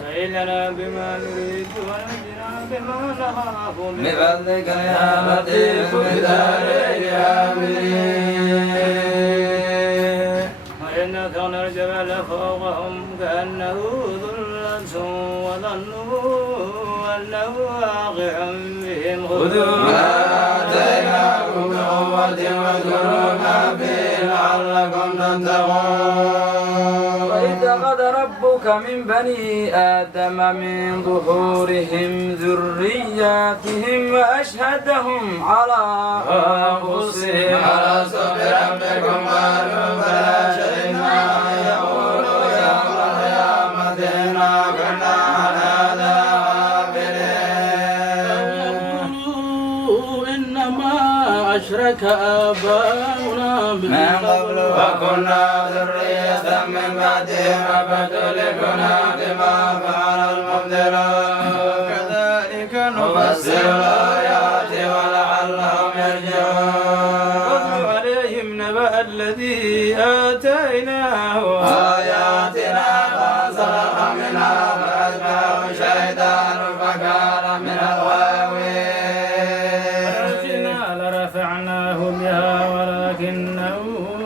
سيدنا بما نريد ونجنا بما نخاف بفضلك يا لطيف بدارين آمين. وإن ثغن الجبل فوقهم كأنه ذلة وظنوا أنه واقع بهم خذوا ما آتيناكم بقوة واذكروا ما فيه لعلكم تتقون. وإذ أخذ ربك من بني آدم من ظهورهم ذرياتهم وأشهدهم على أنفسهم ألست بربكم قالوا بلى شهدنا أن يقولوا يا مريم إنا كنا عن هذا غافلين. إنما أشرك آباؤنا من قبل وكنا ذرية من بعدهم أفتهلكنا بما فعل المبطلون. كذلك نفسر الآيات ولعلهم يرجعون. واتل عليهم نبأ الذي آتيناه آياتنا فانسلخ منها فأتبعه الشيطان فكان من الغاوين. لرفعناه بها ولكنه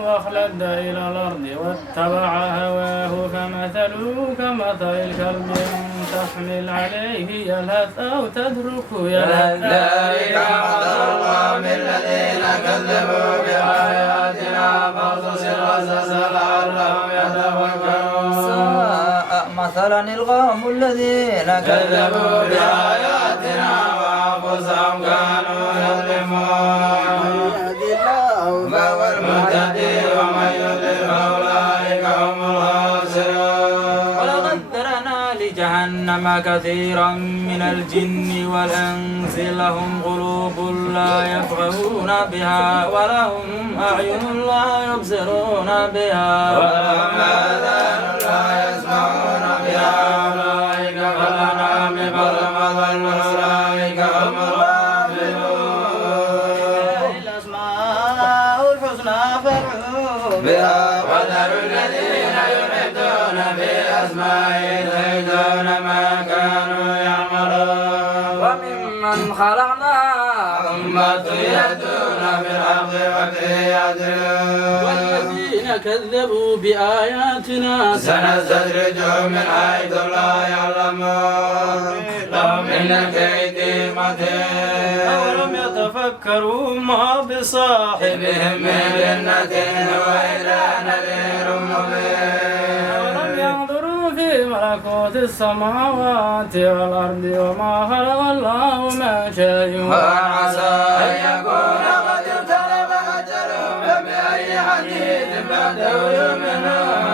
أخلد إلى الأرض واتبع هواه فمثله كمثل الكلب إن تحمل عليه يلهث أو تتركه يلهث. ذلك مثل القوم الذين كذبوا بآياتنا فاقصص القصص لعلهم يتفكرون. ساء مثلا القوم الذين كذبوا بآياتنا وأنفسهم كانوا يظلمون. فهو المهتدي ومن يضلل فأولئك هم الخاسرون. ولقد ذرأنا لجهنم كثيرا من الجن والإنس لهم قلوب لا يفقهون بها ولهم أعين لا يبصرون بها ولهم آذان لا يسمعون بها أولئك كالأنعام بل هم أضل أولئك هم الغافلون. الأسماء الحسنى فادعوه بها وذروا الذين يلحدون في أسمائه سيجزون ما كانوا يعملون. وممن خلقنا أمة يهدون بالحق وبه يعدلون. والذين كذبوا بآياتنا سنستدرجهم من حيث لا يعلمون. لهم من الكيد متين. أولم يتفكروا ما بصاحبهم من جنة وإلى نذير مبين. أولم ينظروا في ملكوت السماوات والأرض وما خلق الله من شيء وعسى أن يكون قد اقترب أجلهم فبأي حديث بعده يؤمنون.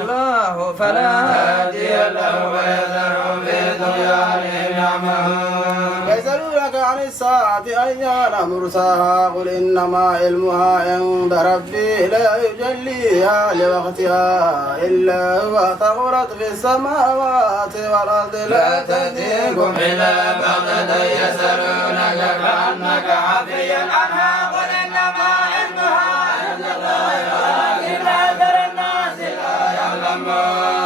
الله فلا هادي له ويذرهم في طغيانهم يعمهون. يسألونك عن الساعة أيان مرساها قل إنما علمها عند ربي لا يجليها لوقتها إلا هو ثغرت في السماوات والأرض لا تأتيكم إلا بغتة يسألونك كأنك حفي عنها قل إنما علمها عند الله ولكن أكثر الناس لا يعلمون.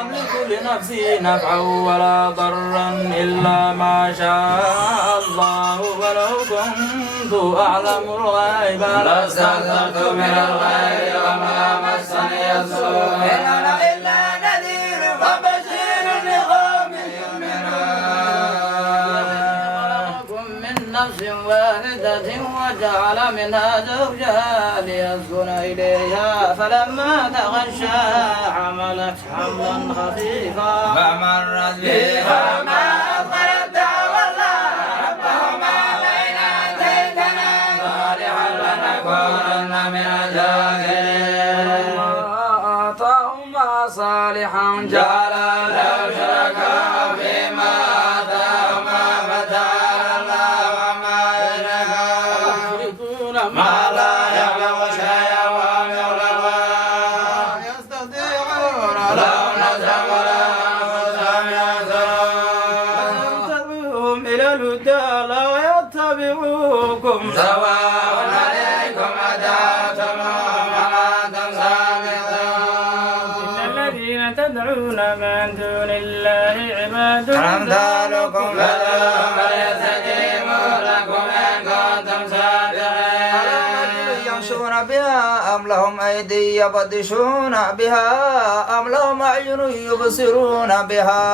أملك لنفسي نفعا ولا ضرا إلا ما شاء الله ولو كنت أعلم الغيب لاستكثرت من الخير وما مسني السوء إن أنا إلا نذير وبشير لقوم يؤمنون. من نفس واحدة وجعل منها زوجها ليسكن إليها فلما تغشى حملت حملا خفيفا فمرت بها ما أثقلت دعوى الله ربهما لئن آتيتنا صالحا لنكونن من الشاكرين. آتاهما صالحا جعل له شركاء فيما آتاهما فتعالى الله عما يشركون ما لا يعلم شيئا وهم يخلقون. يستطيعون لهم نصرا ولا أنفسهم ينصرون. تدعوهم إلى الهدى لا يتبعوكم سواء عليكم أدعوتموهم أم أنتم سامدون. إن الذين تدعون من من دون الله عباد أمثالكم فادعوهم فليستجيبوا لكم إن كنتم صادقين يمشون بها أم لهم أيدي يبطشون بها أم لهم أعين يبصرون بها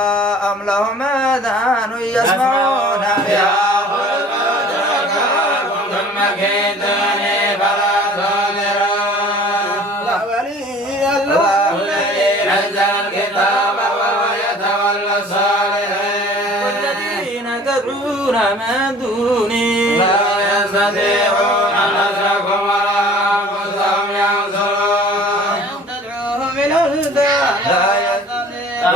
أم لهم آذان يسمعون بها قل أدرككم ثم كيدوني فلا تنظرون لا ولي الله الله الذي نزل الكتاب وهو يتولى الصالحين والذين تدعون من دوني لا يستطيعون نصركم ولا أنفسهم ينصرون تدعوهم إلى الهدى لا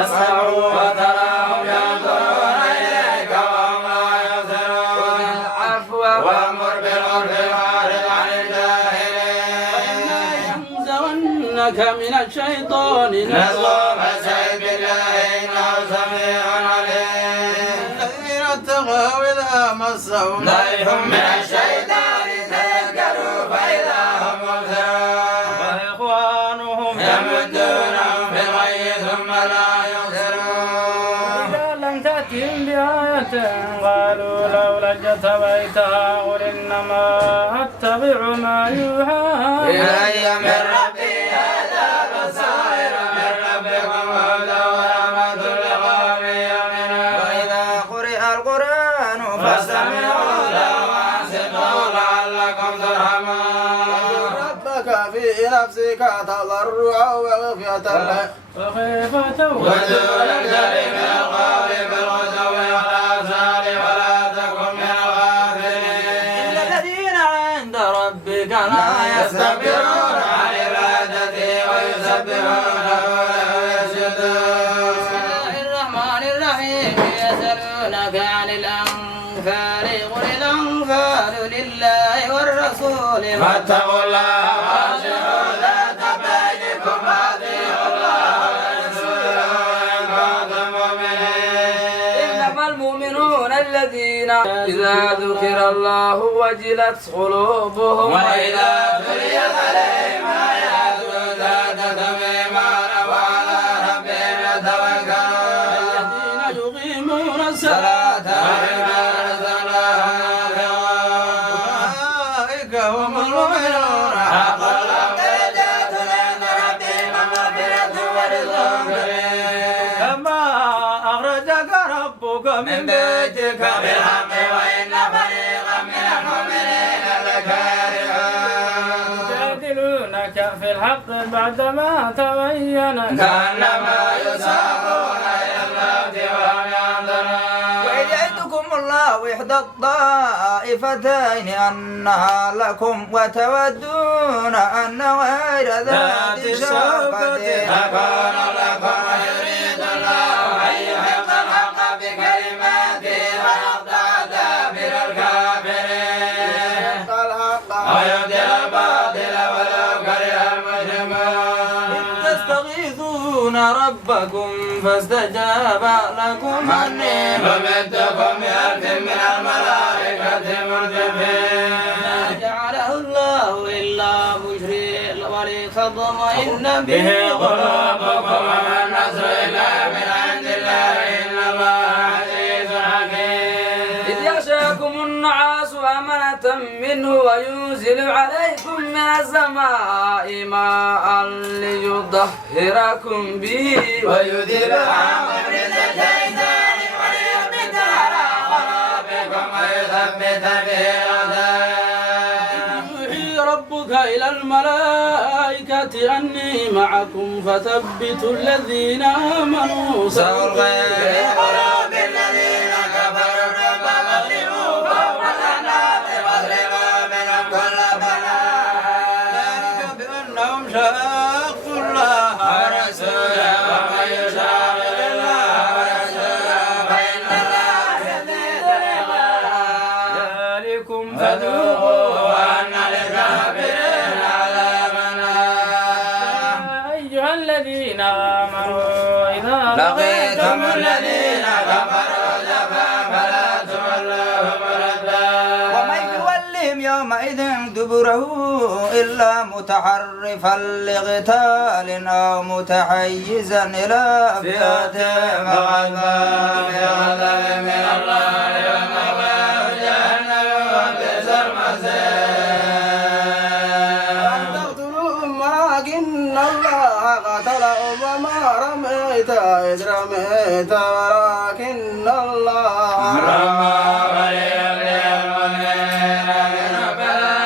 تسمعوا وتراهم ينظرون إليك وهم لا يبصرون العفو وأمر بالعرف وأعرض عن الجاهلين ينزغنك من الشيطان نزغ فاستعذ بالله إنه سميع عليم الذين اتقوا إذا مسهم ضيف من الشيطان تذكروا فإذا هم مبصرون وإخوانهم يمدونهم في الغي ثم لا يبصرون إذا لم تأتهم بآية قالوا لولا اجتبيتها قل إنما أتبع ما يوحى إلي من ربي هذا بصائر من ربكم هدى ورحمة لقوم يؤمنون وإذا قرئ القرآن فاستمعوا له وأنصتوا لعلكم ترحمون ربك في نفسك تضرعا وخفية وخيفة ودون الجري من القول بالغدو والآصال ولا تكن من الغافلين الذين عند ربك لا يستكبرون عن عبادته ويسبحونه له يسجدون بسم الله الرحمن الرحيم يسألونك عن الأنفال قل الأنفال لله والرسول فاتقوا الله وأصلحوا ذات بينكم وأطيعوا الله ورسوله إن كنتم مؤمنين إنما المؤمنون الذين إذا ذكر الله وجلت قلوبهم وإذا تليت عليهم آياته زادتهم إيمانا وعلى ربهم يتوكلون الذين يقيمون الصلاة الصلاة ومما رزقناهم ينفقون أولئك هم المؤمنون حقا لهم درجات عند ربهم ومغفرة ورزق كريم كما أخرجك ربك من بيتك بالحق وإن فريقا من المؤمنين لكارهون يجادلونك في الحق بعدما تبين كأنما يساقون إلى الموت وهم ينظرون وإذ يعدكم الله إحدى الطائفتين أنها لكم وتودون أن غير ذات شوكة تكون لكم ويريد الله أن يحق الحق بكلماته ويقطع دابر الكافرين الحق ويبدل الباطل ولو كره المجرمون تستغيثون ربكم فاستجاب لكم أني ممدكم بألف من الملائكة مردفين ما جعله الله إلا بشرى ولتطمئن به قلوبكم وما النصر إلا من عند الله إن الله عزيز حكيم إذ يغشاكم النعاس أمنة منه وينزل عليكم من السماء ماء ليطهركم به ويذهب عنكم رجز الشيطان وليربط على قلوبكم ويثبت به الأقدام يوحي ربك إلى الملائكة أني معكم فثبتوا الذين آمنوا سألقي في قلوب الذين كفروا الرعب فاضربوا فوق الأعناق واضربوا منهم كل بنان ذلك بأنهم شاقوا الله ورسوله ومن يشاقق الله ورسوله فإن الله شديد العقاب ذلكم فذوقوا وأن للكافرين عذاب النار يا أيها الذين آمنوا إذا لقيتم الذين كفروا زحفا فلا تولوهم الأدبار ومن يولهم يومئذ دبره إلا متحرفا لقتال أو متحيزا إلى فئة فقد باء بغضب من الله ومأواه جهنم وبئس المصير. أن تقتلوهم ولكن الله قتلهم وما رميت إذ رميت ولكن الله رمى وليبلي المؤمنين منه بلاء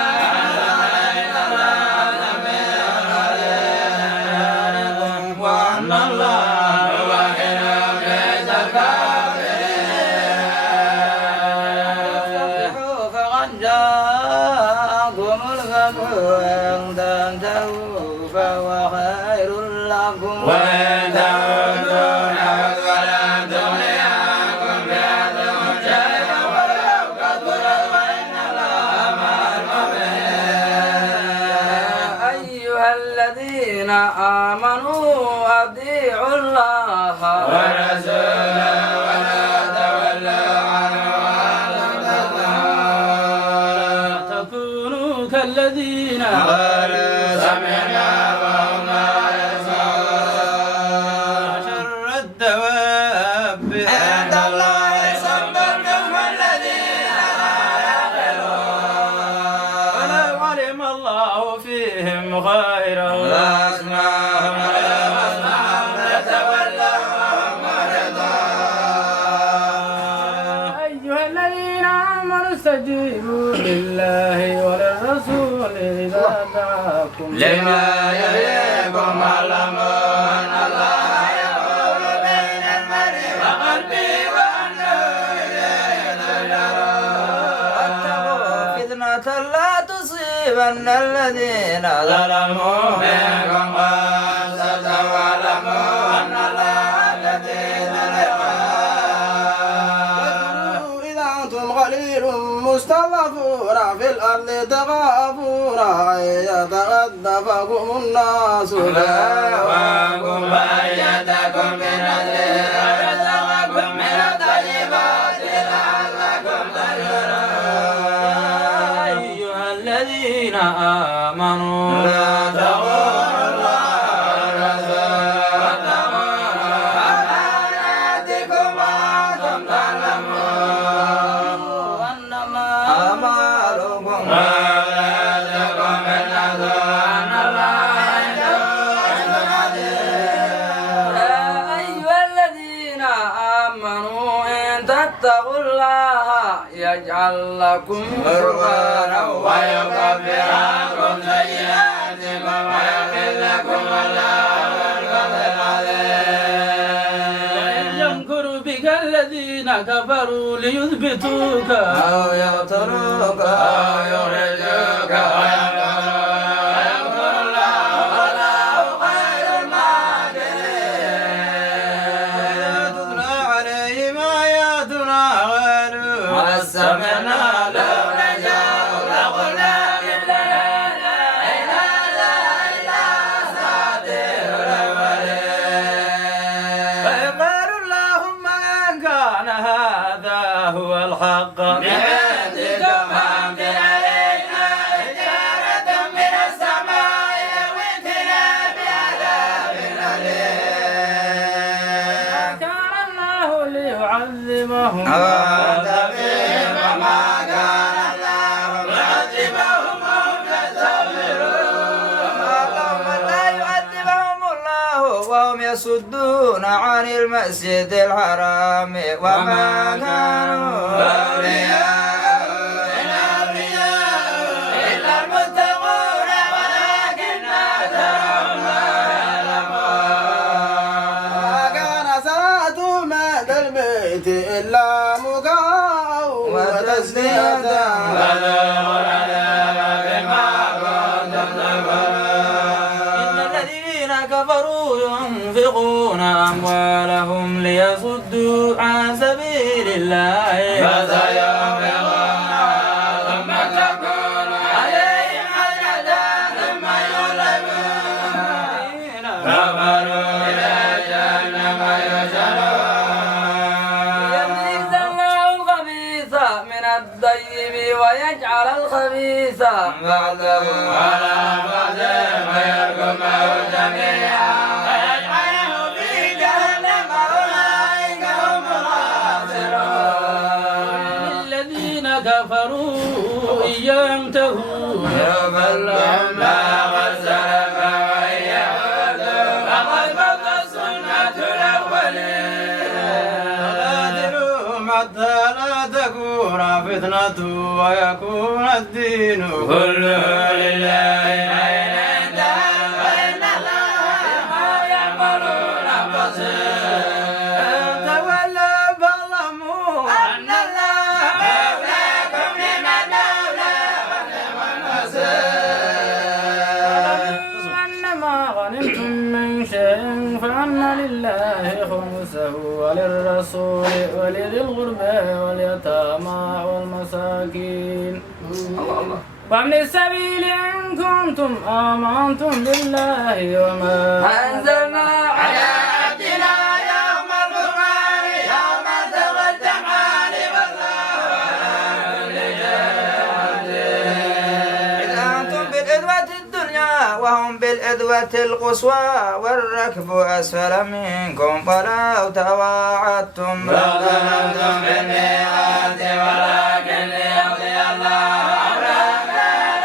وأن الله يوحد كيد الكافرين. فقد جاءكم الفتح وإن تنتهوا فهو خير لكم وإن تعودوا نعد ولن تغني عنكم فئتكم شيئا ولو كثرت وإن الله مع المؤمنين. أيها الذين آمنوا أطيعوا الله ورسوله ولا تولوا عنه وأنتم تسمعون. تكونوا كالذين قالوا سمعنا وهم لا يسمعون. شر الدواب عند الله صم البكم الذين لا يعقلون. ولو علم الله فيهم خيرا لأسمعهم ولو أسمعهم لتولوا وهم معرضون. أيها الذين آمنوا استجيبوا لله وللرسول إذا دعاكم لما يحييكم واعلموا أن الله يحول بين المرء وقلبه وأنه إليه ترجعون. واتقوا فتنة لا تصيبن الذين ظلموا منكم خاصة واعلموا أن الله شديد العقاب. إذا أنتم قليل مستضعفون في الأرض تخافون أن يتغدفكم الناس فآواكم وأيدكم بنصره ورزقكم من الطيبات لعلكم تشكرون. يا أيها الذين آمنوا لا تخونوا الله والرسول واتقوا أماناتكم وأنتم تعلمون أنما أعمالكم وأولادكم بالنذر أن الله عنده أجر عظيم. يا أيها الذين آمنوا إن تتقوا الله يجعل لكم فرقانا ويكفر عنكم سيئاتكم ويغفر لكم والله ذو الفضل العظيم. وإذ يمكر بك الذين كفروا ليثبتوك أو يقتلوك أو يخرجوك ويمكر الله والله خير الماكرين. تتلى عليهم آياتنا قالوا سمعنا لو نشاء لقلنا مثل هذا إن هذا إلا أساطير الأولين. فيقال اللهم إن كان هذا هو الحق من عندك فأمطر علينا حجارة من السماء أو ائتنا بعذاب أليم. كان الله ليعذبهم وأنت فيهم وما كان الله معذبهم وهم يستغفرون. اللهم لا يعذبهم الله وهم يصدون عن المسجد الحرام وما كانوا أولياءه إلا المتقون ولكن أكثرهم لا يعلمون. ما كان صلاتهم عند البيت إلا مكاء وتسلية فذوقوا العذاب بما كنتم تكفرون. إن الذين كفروا ينفقون أموالهم ليصدوا عن سبيل الله فسينفقونها ثم تكون عليهم حسرة ثم يغلبون كفروا إلى جهنم يحشرون. يميز الله الخبيث من الطيب ويجعل الخبيث بعده ولا بعد فيركم جميعا فيجعله في جهنم أولئك هم الخاسرون الذين كفروا إن ينتهوا يغفر لهم ما قد سلف وإن يعودوا فقد مضت سنة الأولين قاتلوهم حتى لا تكون فتنة ويكون الدين كله لله فإن انتهوا فإن الله ما يعملون بصير تولوا فاعلموا أن الله مولاكم نعم المولى ونعم النصير أنما غنمتم من شيء فأن لله خمسه وللرسول ولذي القربى واليتامى والمساكين وابن السبيل إن كنتم آمنتم بالله وما أنزلنا على عبدنا يوم الفرقان يوم التقى الجمعان والله على كل إذ أنتم بالعدوة الدنيا وهم بالعدوة القصوى والركب أسفل منكم ولو تواعدتم ظلمتم بالميقات ولكن ليقضي الله أمرا كان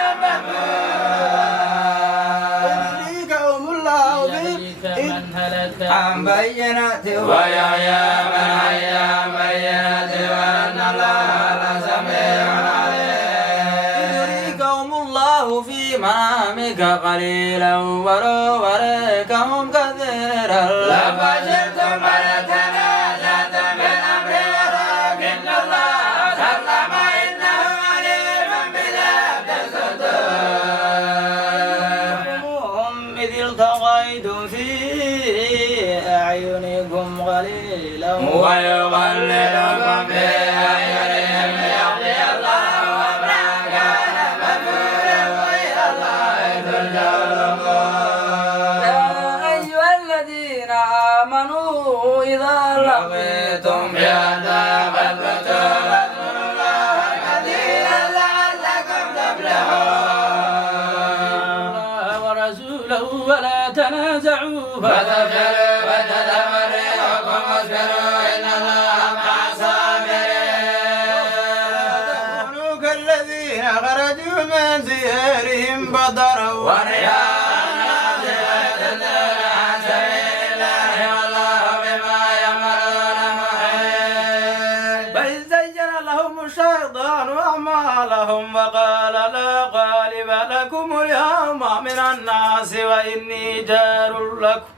مفعولا يدريكهم الله يهلك من هلك عن بينات ويحيى من حي عن بينة وأن الله لسميع عليم يدريكهم الله في منامك قليلا وريكهم كثيرا لما شئتم فلتنازعتم بالأمر ولكن الله سلم إنه عليم بذات الصدور هم إذ التقيتم في أعينكم قليلا ويقللكم في أعينهم ليقضي الله أمرا كان مفعولا وإلى الله ترجع الأمور يا أيها الذين آمنوا إذا لقيتم فئة فاثبتوا واذكروا الله كثيرا لعلكم تفلحون الله ورسوله ولا تنازعوا فتفشلوا وتذهب ريحكم واصبروا إن الله مع الصابرين كونوا كالذين خرجوا من ديارهم بطرا ورئاء الناس ويصدون عن سبيل الله والله بما يعملون محيط بل زين لهم الشيطان أعمالهم وقال لا غالب لكم اليوم من الناس وإني جار لكم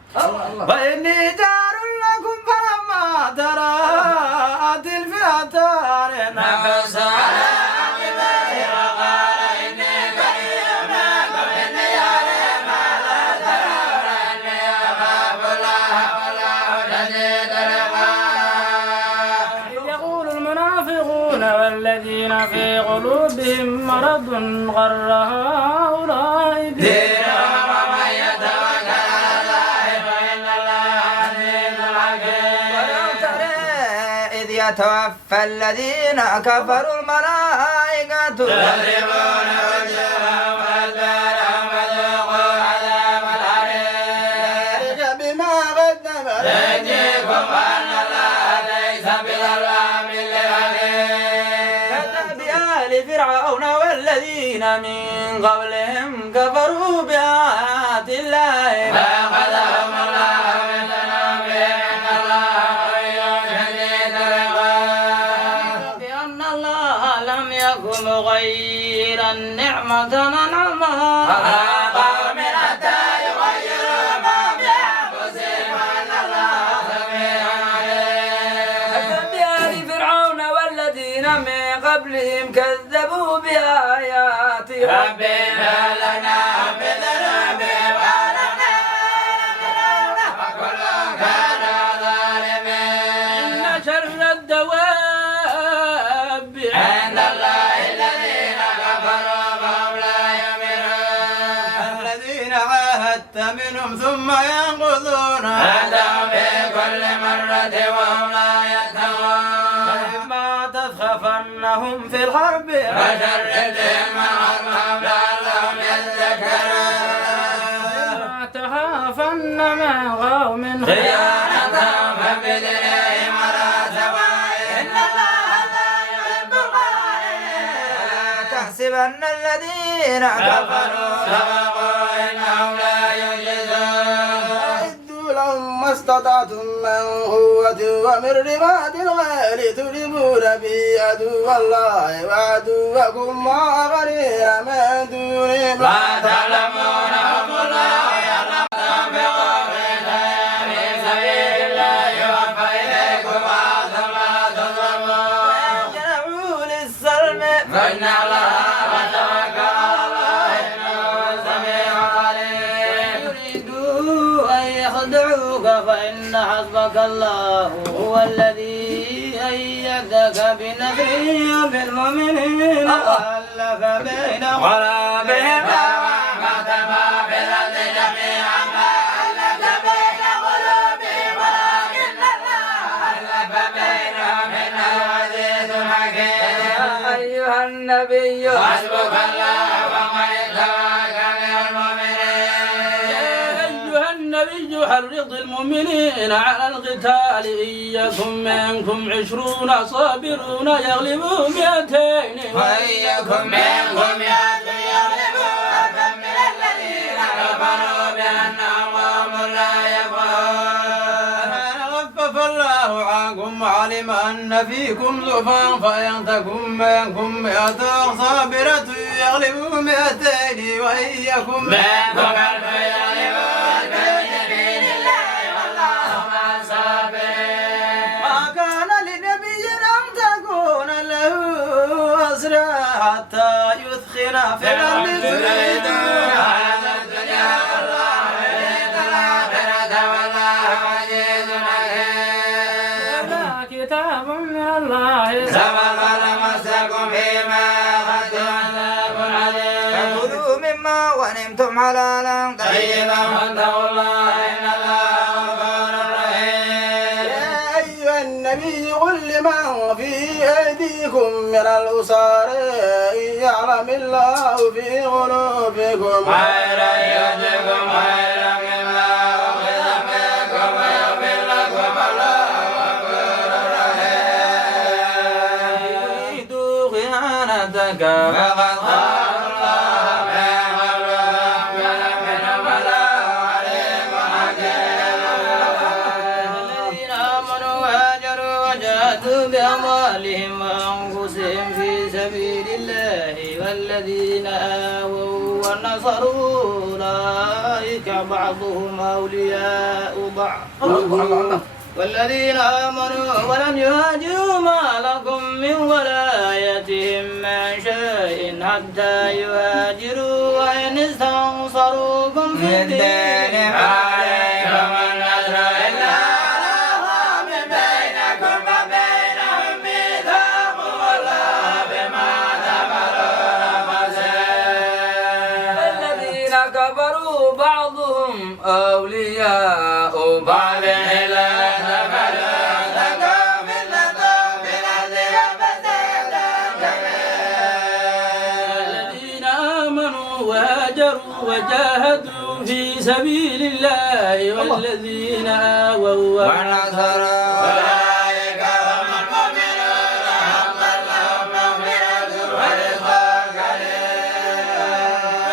فلما تراءت الفئتان نكص على عقبيه وقال إني بريء منكم إني أعلم ما لا ترون إني أخاف الله والله شديد العقاب يقول المنافقون والذين في قلوبهم مرض غر هؤلاء دينهم ومن يتوكل على الله فإن الله عزيز حكيم ولو ترى إذ يتوفى الذين كفروا الملائكة يضربون وجوههم وأدبارهم وذوقوا عذاب الحريق ذلك بما قدمت يأتيكم وأن الله ليس بظلام للعبيد كذب آل فرعون والذين من قبلهم كفروا بآيات الله فأخذهم الله بذنوبهم إن الله قوي شديد العقاب بأن الله لم يكن مغيرا نعمة أنعمها على قوم حتى يغيروا ما بأنفسهم وأن الله سميع عليم كذب آل فرعون والذين من قبلهم كذبوا بآيات ربي فأهلكناهم بذنوبهم وأهلكنا فرعون وكل كانوا ظالمين إن شر الدواب عند الله الذين كفروا فهم لا يؤمنون الذين عاهدت منهم ثم ينقضون عهدهم في كل مرة وهم لا يتقون فإما تثخفن وشركناهم في الحرب وشردهم معهم لعلهم يذكرون لا تخافن من قوم خيانتهم فانبذ إليهم على سواء إن الله لا يحب الخائنين تحسبن الذين كفروا سبقوا إنهم لا يعجزون أعدوا لهم ما استطعتم من قوة ومن رباط الخيل ترهبون به عدو الله وعدوكم وآخرين من دونهم لا تعلمونهم الله يعلم تنفقوا في سبيل الله يوفى إليكم أعظم ما تظلمون جنحوا للسلم فإن الله وتوكل على الله إنه هو السميع العليم يريدوا أن يخدعوك فإن حسبك الله هو الذي أيدك بنصره وبالمؤمنين وألف بينهم قلوبهم فتم في الأرض جميعا ما ألفت بين قلوبهم ولكن الله ألف بينهم إنه عزيز حكيم أيها النبي حسبك الله ومن اتبعك من المؤمنين أيها النبي حرض المؤمنين على القتال إن يكن منكم 20 صابرون يغلبوا 200 وإن يكن منكم مئة يغلبوا ألفا من الذين كفروا بأنهم قوم لا يفقهون خفف الله عنكم وعلم أن فيكم ضعفا فإن تكن منكم 100 صابرة يغلبوا 200 وإن يكن منكم ألف يغلبوا ألفا في سبيل الله والله مع الصابرين ما كان لنبي أن تكون له أسرى حتى يثخن في الأرض تريدون هذا الدنيا والله يريد الآخرة والله عزيز حكيم هذا كتاب من الله سبق لمسكم فيما أخذتم عذاب عليم خذوا مما غنمتم حلالا طيبا واتقوا الله إن الله غفور رحيم يا أيها النبي قل لمن في أيديكم من الأسار إن يعلم الله في قلوبكم خيرا يؤتكم خيرا مما أخذ منكم ويغفر لكم الله غفور رحيم يريدوا خيانتك فقد خان الله من قبلهم منهم الله عليم حكيم الذين آمنوا وهاجروا وجاهدوا بأموالهم وأنفسهم في سبيل الله والذين آووا ونصروا أولئك بعضهم أولياء بعض والذين آمنوا ولم يهاجروا ما لكم من ولايتهم من شيء حتى يهاجروا وإن استنصروكم في الدين عليكم النصر إلا على قوم بينكم وبينهم ميثاق والله بما تعملون بصير الذين كفروا بعضهم أولياء بعض إلا تفعلوا تكون فتنة في الأرض وفساد كبير الذين آمنوا وهاجروا وجاهدوا في سبيل الله والذين آووا ونصروا أولئك هم المؤمنون حقا لهم مغفرة ورزق كريم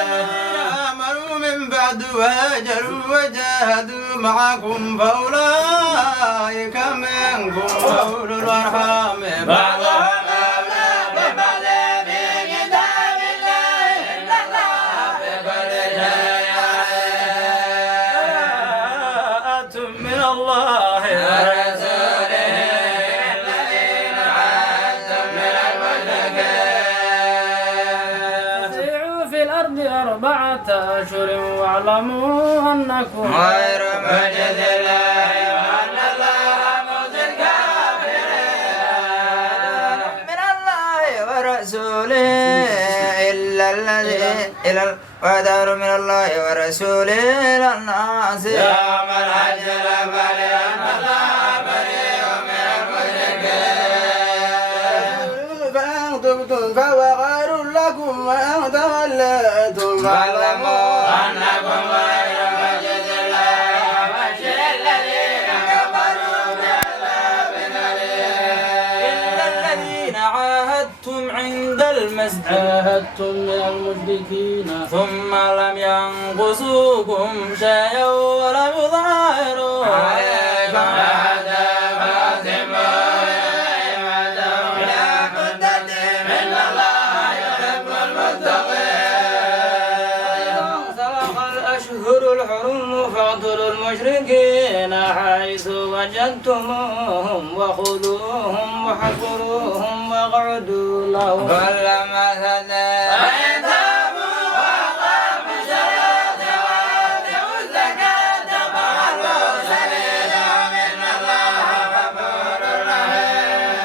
الذين آمنوا من بعد وهاجروا وجاهدوا معكم فأولئك منكم أولو الأرحام بعضهم أولى ببعض في كتاب الله إن الله بكل شيء عليم من الله ورسوله الذين عاهدتم من المشركين سيروا في الأرض 4 أشهر واعلموا أنكم غير وجد الله وأن الله مخزي الكافرين من الله ورسوله إلا الذي ودار من الله ورسوله إلى الناس يوم الحج الأكبر أن الله بريء من المشركين فإن تبتم فهو خير لكم وإن توليتم فاعلموا أنكم غير معجز الله وبشر الذين كفروا بعذاب أليم إلا الذين عاهدتم عند المسجد عاهدتم من المشركين ثم لم ينقصوكم شيئا ولم يظاهروا عليكم أحدا فأتموا إليهم عهدهم إلى مدة إن الله يحب المتقين. سبق الأشهر الحرم فاقتلوا المشركين حيث وجدتموهم وخذوهم وحصروهم واقعدوا لهم كل مثل فإن تابوا وأقاموا الصلاة وآتوا الزكاة فخلوا سبيلهم إن الله غفور رحيم.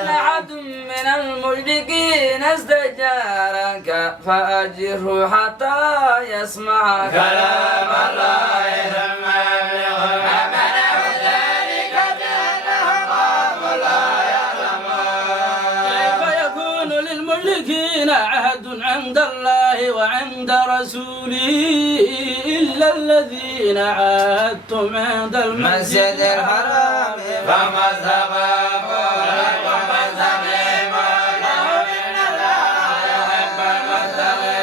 إن أحد من المشركين استجارك فأجره حتى يسمع كلام الله ثم يبلغه أمنه ذلك بأنهم قوم لا يعلمون. كيف يكون للمشركين عهد عند الله وعند رسوله إلا الذين عاهدتم عند المسجد الحرام فما استقاموا لكم فاستقيموا لهم إن الله يحب المتقين.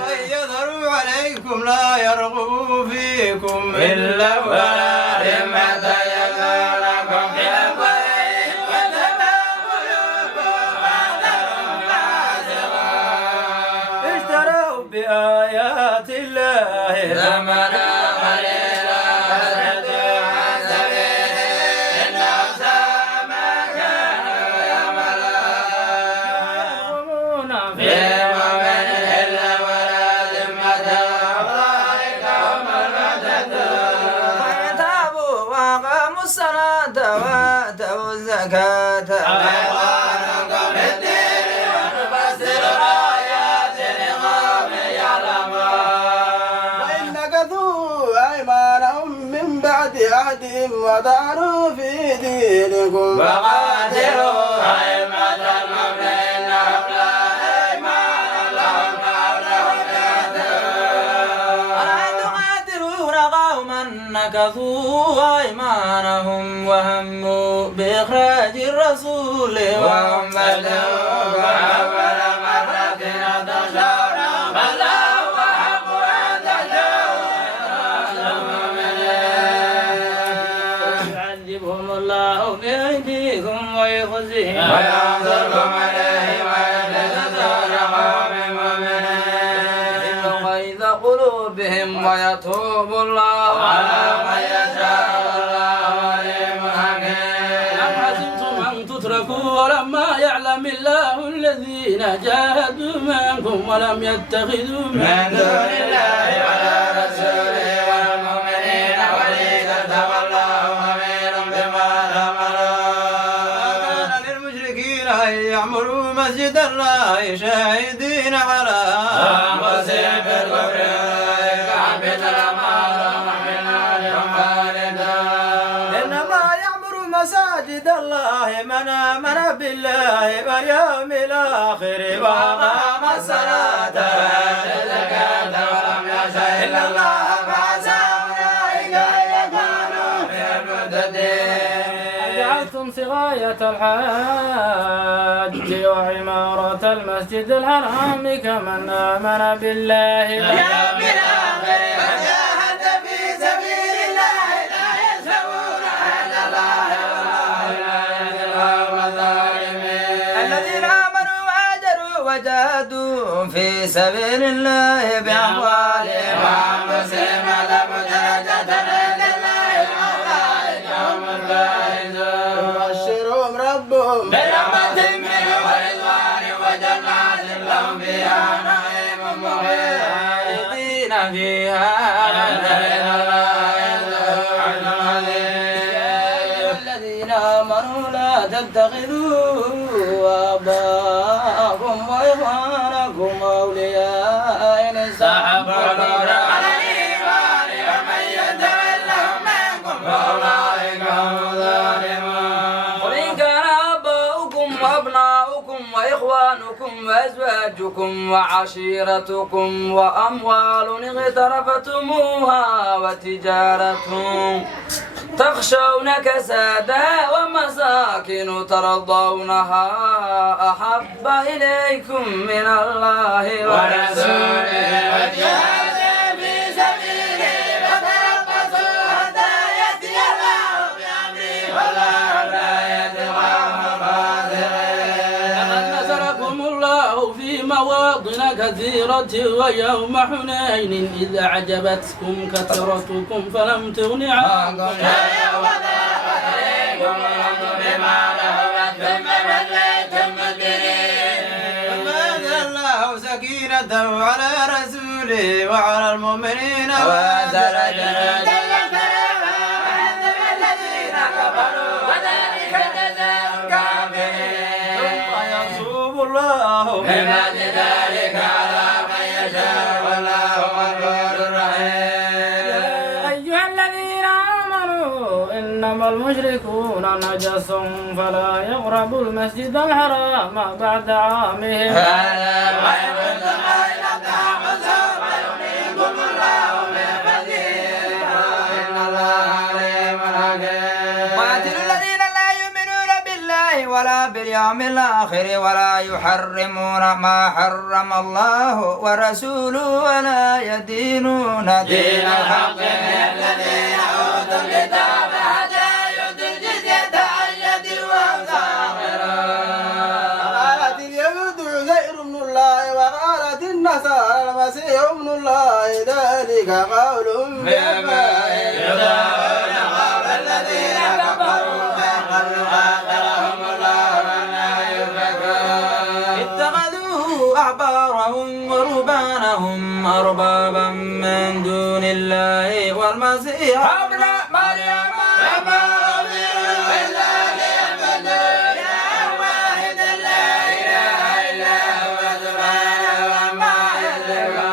وإن يظهروا عليكم لا يرغبوا فيكم إلا ولا ذمة يكونكم بأموالهم وتبع قلوبهم وأنهم فاسقون. اشتروا بآيات الله ثمنا قليلا فصدوا عن سبيله إنهم ساء ما كانوا يعملون. في مؤمن إلا ولا ذمة أولئك هم المعتدون. فإن تابوا وأقاموا الصلاة وآتوا الزكاة فإخوانكم في الدين ونفسر الآيات لقوم يعلمون. وإن نكثوا أيمانهم من بعد عهدهم وطعنوا في دينكم وقاتلوا أئمة الكفر إنهم لا أيمان لهم لعلهم يهتدون. ولا تقاتلون قوما نكثوا أيمانهم وهموا بإخراج الرسول وهم بدؤوك أول مرة تخشونهم فالله أحق أن تخشوه إن كنتم مؤمنين. يعذبهم الله بأيديكم ويخزهم وينصركم عليهم ويجزي قوم مؤمنين. غيظ قلوبهم ويتوب الله على من يشاء والله عليم حكيم. أم حسبتم أن تتركوا ولما يعلم الله الذين جاهدوا منكم ولم يتخذوا من دون الله ولا رسوله والمؤمنين وليدا تولاه خبير بما تعملون. كان للمشركين أن يعمروا مسجد الله شاهدين على أنفسهم بالكفر أولئك حبط أعمالهم وفي النار هم خالدون. إنما يعمر مساجد الله من آمن بالله واليوم الآخر وأقام الصلاة وآتى الزكاة ولم يخش إلا الله فعسى أولئك أن يكونوا من المهتدين. أجعلتم سقاية الحاج وعمارة المسجد الحرام كمن آمن بالله واليوم الآخر وجاهد في سبيل الله لا يستوون عند الله والله لا يهدي القوم الظالمين. الذين آمنوا وهاجروا وجاهدوا في سبيل الله بأموالهم وأنفسهم أعظم درجة عند الله أولئك هم الفائزون. يبشرهم ربهم برحمة منه ورضوان وجنات لهم فيها نعيم مقيم خالدين فيها الذين آمنوا لا تتخذوا آباءكم وإخوانكم أولياء إن استحبوا استحبوا الكفر على الإيمان ومن يتولهم منكم فأولئك هم الظالمون. قل إن كان آباؤكم وأبناؤكم أموالكم وأزواجكم وعشيرتكم وأموال اغترفتموها وتجارة تخشون كسادها ومساكن ترضونها أحب إليكم من الله ورسوله وجهاد في سبيله فتربصوا حتى يأتي الله بأمره والله لا يهدي القوم الفاسقين. لقد نصركم الله في مواطن كثيرة ويوم حنين إذ أعجبتكم كثرتكم فلم تغن عنكم يوم ضاقت عليكم الأرض بما رحبت ثم وليتم مدبرين. فأنزل الله سكينته على رسوله وعلى المؤمنين وأنزل جنودا وعذب الذين كفروا وذلك جزاء الكافرين. ثم يصوب الله من أجل ذلك على من يشاء والله غفور رحيم. يا أيها الذين آمنوا إنما المشركون نجس فلا يقربوا المسجد الحرام بعد عامهم هذا ويقول إن تعمسوا فيغنيكم الله من فضله إن الله عليم حكيم. قاتلوا الذين لا يؤمنون بالله ولا باليوم الآخر ولا يحرمون ما حرم الله ورسوله ولا يدينون دين الحق من الذين أوتوا الكتاب حتى يؤتوا الجزية عن يد وهم صاغرون. قالت اليهود عزير بن الله وقالت النصارى المسيح ابن الله ذلك قولهم بأفواههم يضاهون قول الذين كفروا من قبل قاتلهم الله أنى يؤفكون. اتخذوا أحبارهم ورهبانهم أربابا من دون الله والمسيح ابن مريم وما أمروا إلا ليعبدوا إلها واحدا لا إله إلا هو سبحانه عما يشركون.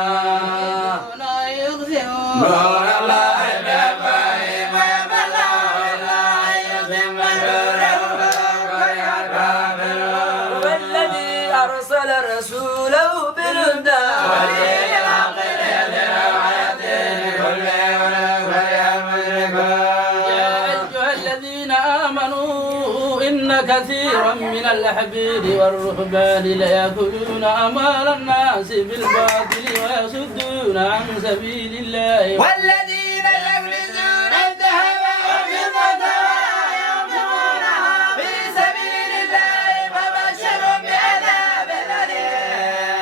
نور الله بأفواههم ويأبى الله إلا أن يتم نوره ولو كره الكافرون. والذي أرسل رسوله بالهدى ودين الحق ليظهره على الدين كله ولو كره المشركون. يا أيها الذين آمنوا إن كثيرا من الأحبار والرهبان ليأكلون أموال الناس بالباطل ويصدون عن سبيل الله والذين يكنزون الذهب والفضة ولا ينفقونها في سبيل الله فبشرهم بعذاب أليم.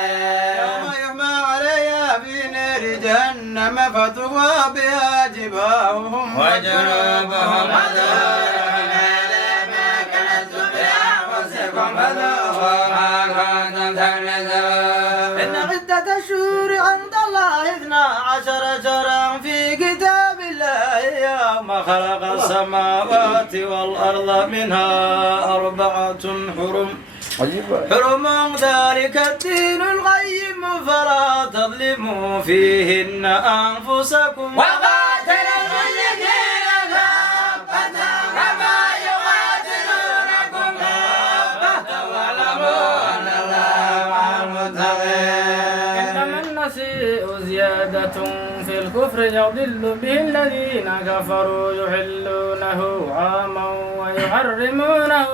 يوم يحمى عليها في نار جهنم فتقوى بها جباههم وجنوبهم وظهورهم هذا ما كنزتم لأنفسكم فذوقوا ما كنتم تكنزون. إن عدة الشهور عند الله 12 شهرا في كتاب الله يوم خلق السماوات والأرض منها 4 حرم ذلك الدين القيم فلا تظلموا فيهن أنفسكم وقاتل المشركين كافة كما يقاتلونكم كافة واعلموا أن الله مع المتقين. إنما النسيء زيادة في الكفر يضل به الذين كفروا يحلونه عاما ويحرمونه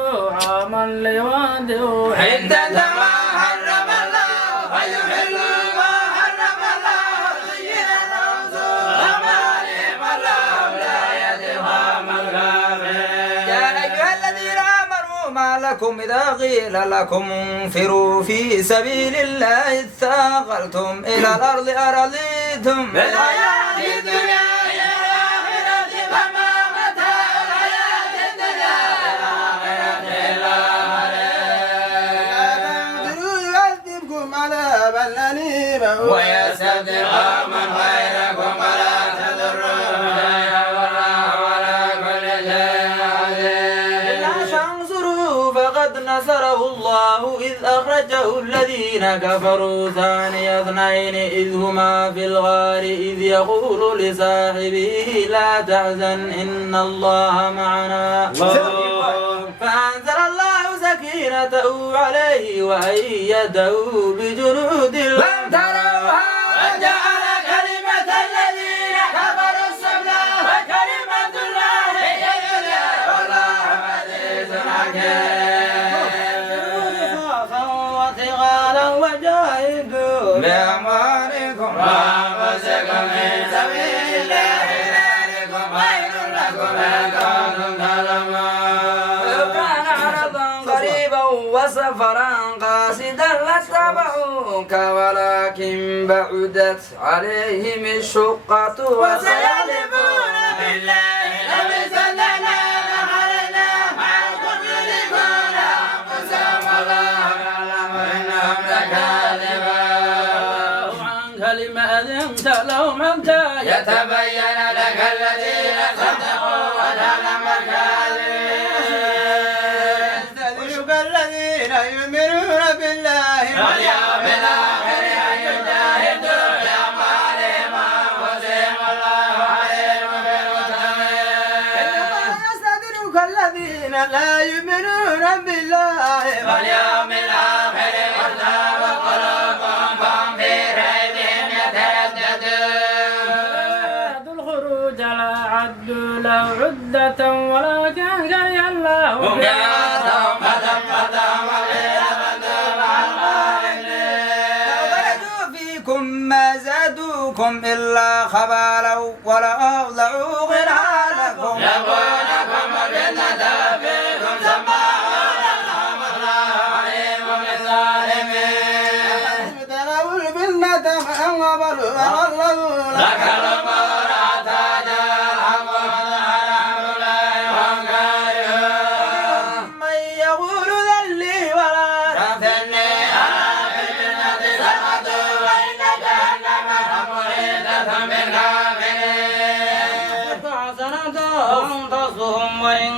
عاما ليوادئوا عدة ما حرم الله فيحلوا ما حرم الله زينا لهم سوء أعمالهم والله لا يهدي القوم الكافرين. يا أيها الذين آمنوا ما لكم إذا قيل لكم انفروا في سبيل الله اثاقلتم إلى الأرض أرضيتم بالحياة الدنيا إلى الآخرة فما متاع الحياة الدنيا الآخرة إلا قليل. يعذبكم عذابا أليما ويستبدل قوما غيركم ولا تضرون شيئا والله على كل شيء قدير. إلا تنصروا فقد نصره الله إذ أخرجه الذين كفروا ثاني اثنين إذ هما في الغار إذ يقول لصاحبه لا تحزن إن الله معنا فأنزل الله سكينته عليه وأيده بجنود لم تروها وجعل كلمة الذين كفروا السفلى وكلمة الله هي العليا والله عزيز حكيم. وثقالا وجاهدوا بأموالكم وأنفسكم في سبيل الله ذلكم خير لكم إن كنتم تعلمون. كان عرضا قريبا وسفرا قاصدا لاتبعوك ولكن بعدت عليهم الشقة وسيحلفون بالله لو استطعنا لخرجنا معكم يهلكون أنفسهم والله يعلم إنهم لكاذبون. عنك لما أذنت لهم حتى يتبين لك الذين صدقوا وتعلم الكاذبين. يستدرك الذين يؤمنون بالله واليوم الآخر أن يجاهدوا بأموالهم وأنفسهم والله عليم بالمتقين. يستدرك الذين لا يؤمنون بالله واليوم الآخر وارتاب قلوبهم فهم في ريبهم يترددون. الخروج لا عدوا له عدة ولكن كره الله هم جاءتهم فتفتهم وقيل فتوا مع القائلين. لو خرجوا فيكم ما زادوكم إلا خبالا ولأوضعوا خلالكم يبغونكم الفتنة وفيكم سماعون لهم والله عليم بالظالمين. ابتغوا الفتنة فإن قبلوا وغلبوا لك الأمور حتى جاء الحق وظهر أمر الله وهم كارهون. من يقول ذلي ولا تفتني أنا في الفتنة سقطوا وإن جهنم محيطة بالكافرين. حسنة تصهم وإن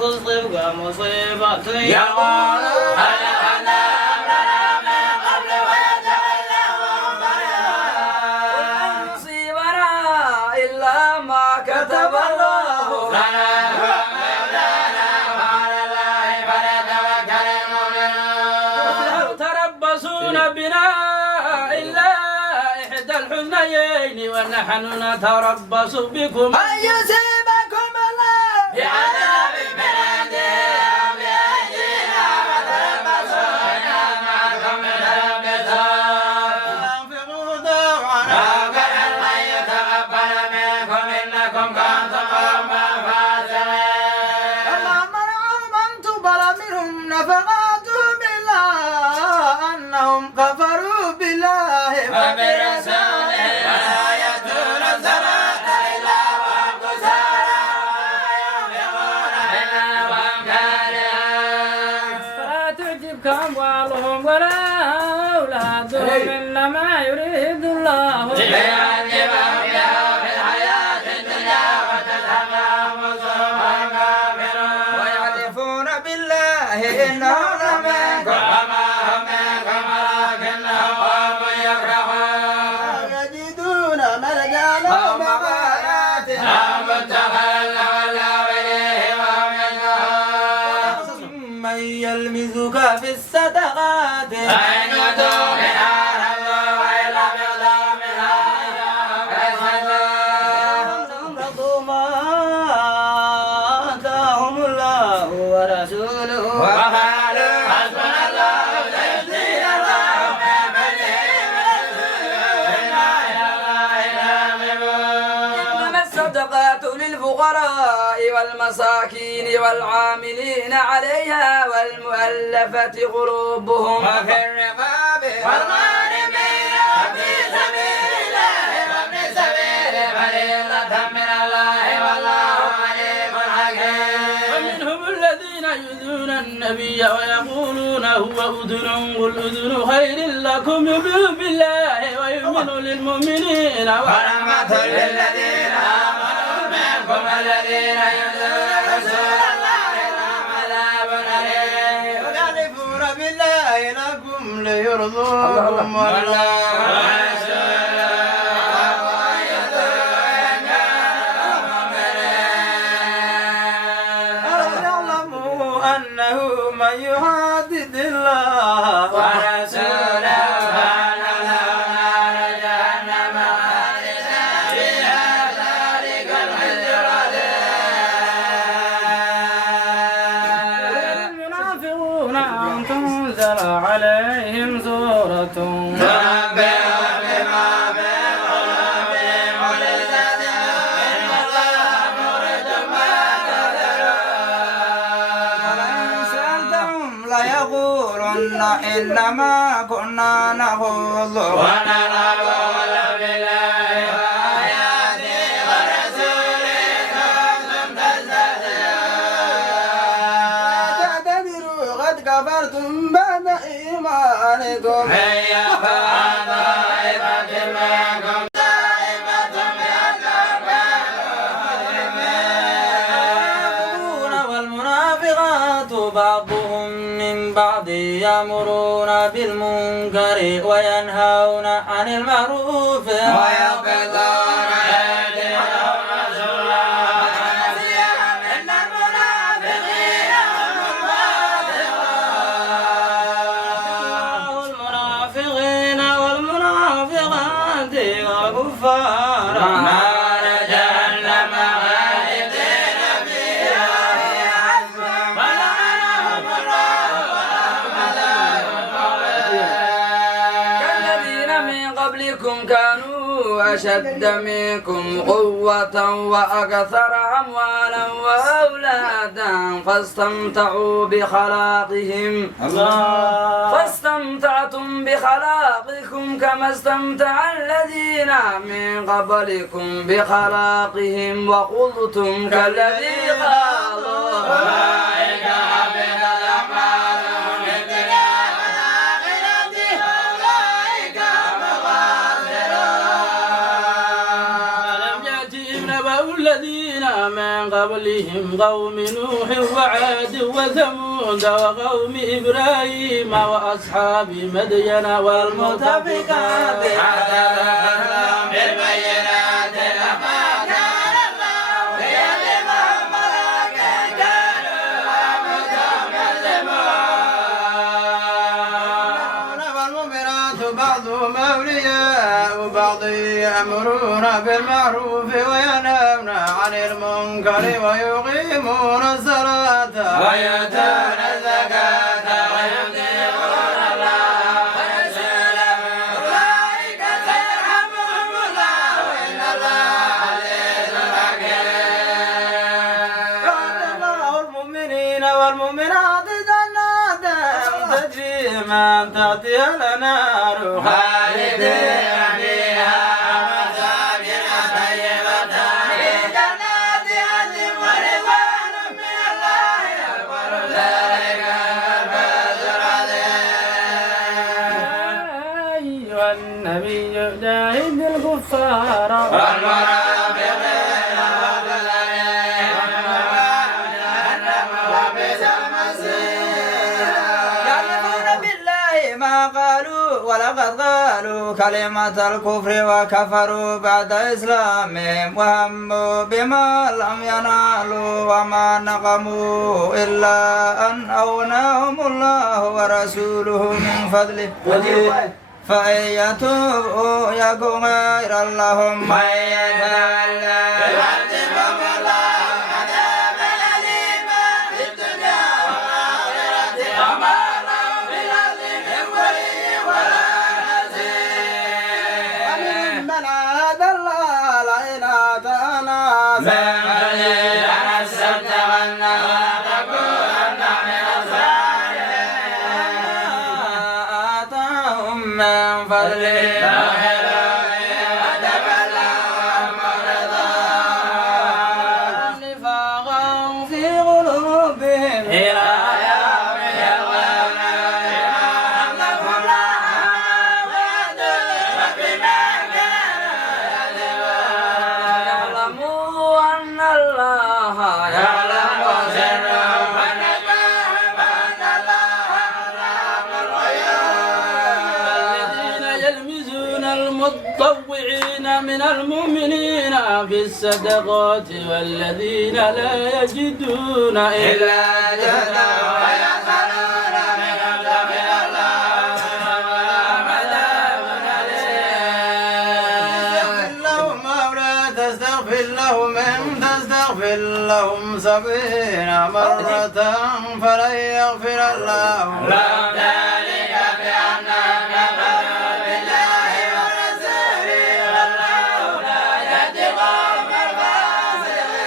تصبك مصيبة يقولوا هل أنا أمرنا من قبل ويتولوا وهم فرحون. لن يصيبنا إلا ما كتب الله لنا هو مولانا وعلى الله فليتوكل المؤمنون. تربصون بنا إلا إحدى الحسنيين ونحن نتربص بكم أن يصيبكم الله بعذاب من عنده أو بأيدينا وتربصوا إنا معكم متربصون. أنفقوا طوعا ربنا لن يتقبل منكم إنكم كنتم قوما فاسقين. فما منعهم أن تقبل منهم نفقاتهم إلا أنهم كفروا بالله وبرسوله ولا يأتون الصلاة إلا وهم كسالى وينفقون إلا وهم كارهون. فلا تعجبك أموالهم ولا أولادهم إنما يريد الله ليعذبهم بها في الحياة الدنيا وتذهب أنفسهم وهم كافرون. ويحلفون بالله إنهم لمنكم وما هم منكم ولكنهم قوم يفرحون. يجدون ملجأ أو ومغارات لا متخلى ولا إليه وهم يجمعون. من يلمزك في الصدقات فإن يؤتوا منها رضوا وإن لم يؤتوا منها يسخطون. رضوا ما آتاهم الله ورسوله وقالوا حسبنا الله سيؤتينا الله من فضله ورسوله إنا إلى الله راغبون. إنما الصدقات للفقراء والمساكين والعاملين عليها والمؤلفة قلوبهم وفي الرقاب والغارمين وفي سبيل الله وابن السبيل فريضة من الله والله عليم حكيم. ومنهم الذين يؤذون النبي ويقولون هو أذن قل أذن خير لكم يؤمن بالله ويؤمن للمؤمنين ورحمة للذين آمنوا منكم الذين يؤذون رسول الله لهم عذاب أليم. يحلفون بالله لكم ليرضوكم والله ورسوله ويؤذون إن كانوا مؤمنين. ألم يعلموا أنه من ومن يحادد الله ورسوله فله نار جهنم خالدا فيها ذلك الخزي العظيم. المنافقون أن تنزل عليهم سورة تنبئهم بما في قلوبهم ولتدعو إن الله مخرج ما تحذرون. ولئن سألتهم ليقولن إنما كنا نخوض ونلعب قل بالله وآياته ورسوله كنتم تستهزئون. لا تعتذروا قد كفرتم بعد إيمانكم من يعفو عن طائفة منكم طائفة المنافقون والمنافقات بعضهم من بعض يأمرون بالمنكر وينهون عن المعروف ويقبضون أيديهم نسوا الله فنسيهم إن المنافقين هم الفاسقون. المنافقين والمنافقات والكفار نار جهنم خالدين فيها هي حسبهم ولعنهم الله ولهم عذاب عظيم. كالذين من قبلكم كانوا أشد منكم قوة وأكثر أموالا وأولادا فاستمتعوا فاستمتعتم بخلاقكم كما استمتع الذين من قبلكم بخلاقهم وخضتم كالذي خاضوا أولئك حبطت أعمالهم في الدنيا والآخرة أولئك هم الخاسرون. ألم يأتهم نبأ الذين من قبلهم قوم نوح وعاد وثمود وقوم إبراهيم وأصحاب مدين والمؤتفكات عذابهم بالبينات لما كان الله ليظلمهم ولكن كانوا أنفسهم يظلمون. والمؤمنات بعضهم أولياء بعض يأمرون بالمعروف وينهون عن المنكر ويقيمون الصلاة ويؤتون الزكاة ويطيعون الله ورسوله أولئك سيرحمهم الله إن الله عزيز حكيم. وعد الله المؤمنين والمؤمنات جنات تجري من تحتها الأنهار خالدين فيها ومساكن طيبة في جنات عدن ورضوان من الله أكبر ذلك الفوز العظيم. أيها النبي جاهد الكفار والمنافقين واغلظ عليهم جهنم وبئس المصير. يحلفون بالله ما قالوا ولقد قالوا كلمة الكفر وكفروا بعد إسلامهم وهموا بما لم ينالوا وما نقموا إلا أن أغناهم الله ورسوله من فضله فإن يتوبوا يكن خيرا لهم من يتولى يعذبهم الله عذابا أليما في الدنيا والآخرة وما لهم في الأرض من ولي ولا نصير. وممن عاد الله لئن آتانا أنا استبدغن ولتكونن من الصالحين. آتاهم من فضله نفاقا في قلوبهم إلى يوم يلقونه بما أملكوا الله وبما كانوا يكذبون. يعلموا أن الله يعلم سرهم ونجواهم وأن الله علام الغيوب. الذين يلمزون المتطوعين من المؤمنين في الصدقات والذين لا يجدون إلا إلا جهدهم ويسألون 70 مرة فلن يغفر الله لهم ذلك بأنهم كفروا بالله ورسوله والله لا يهدي القوم الفاسقين.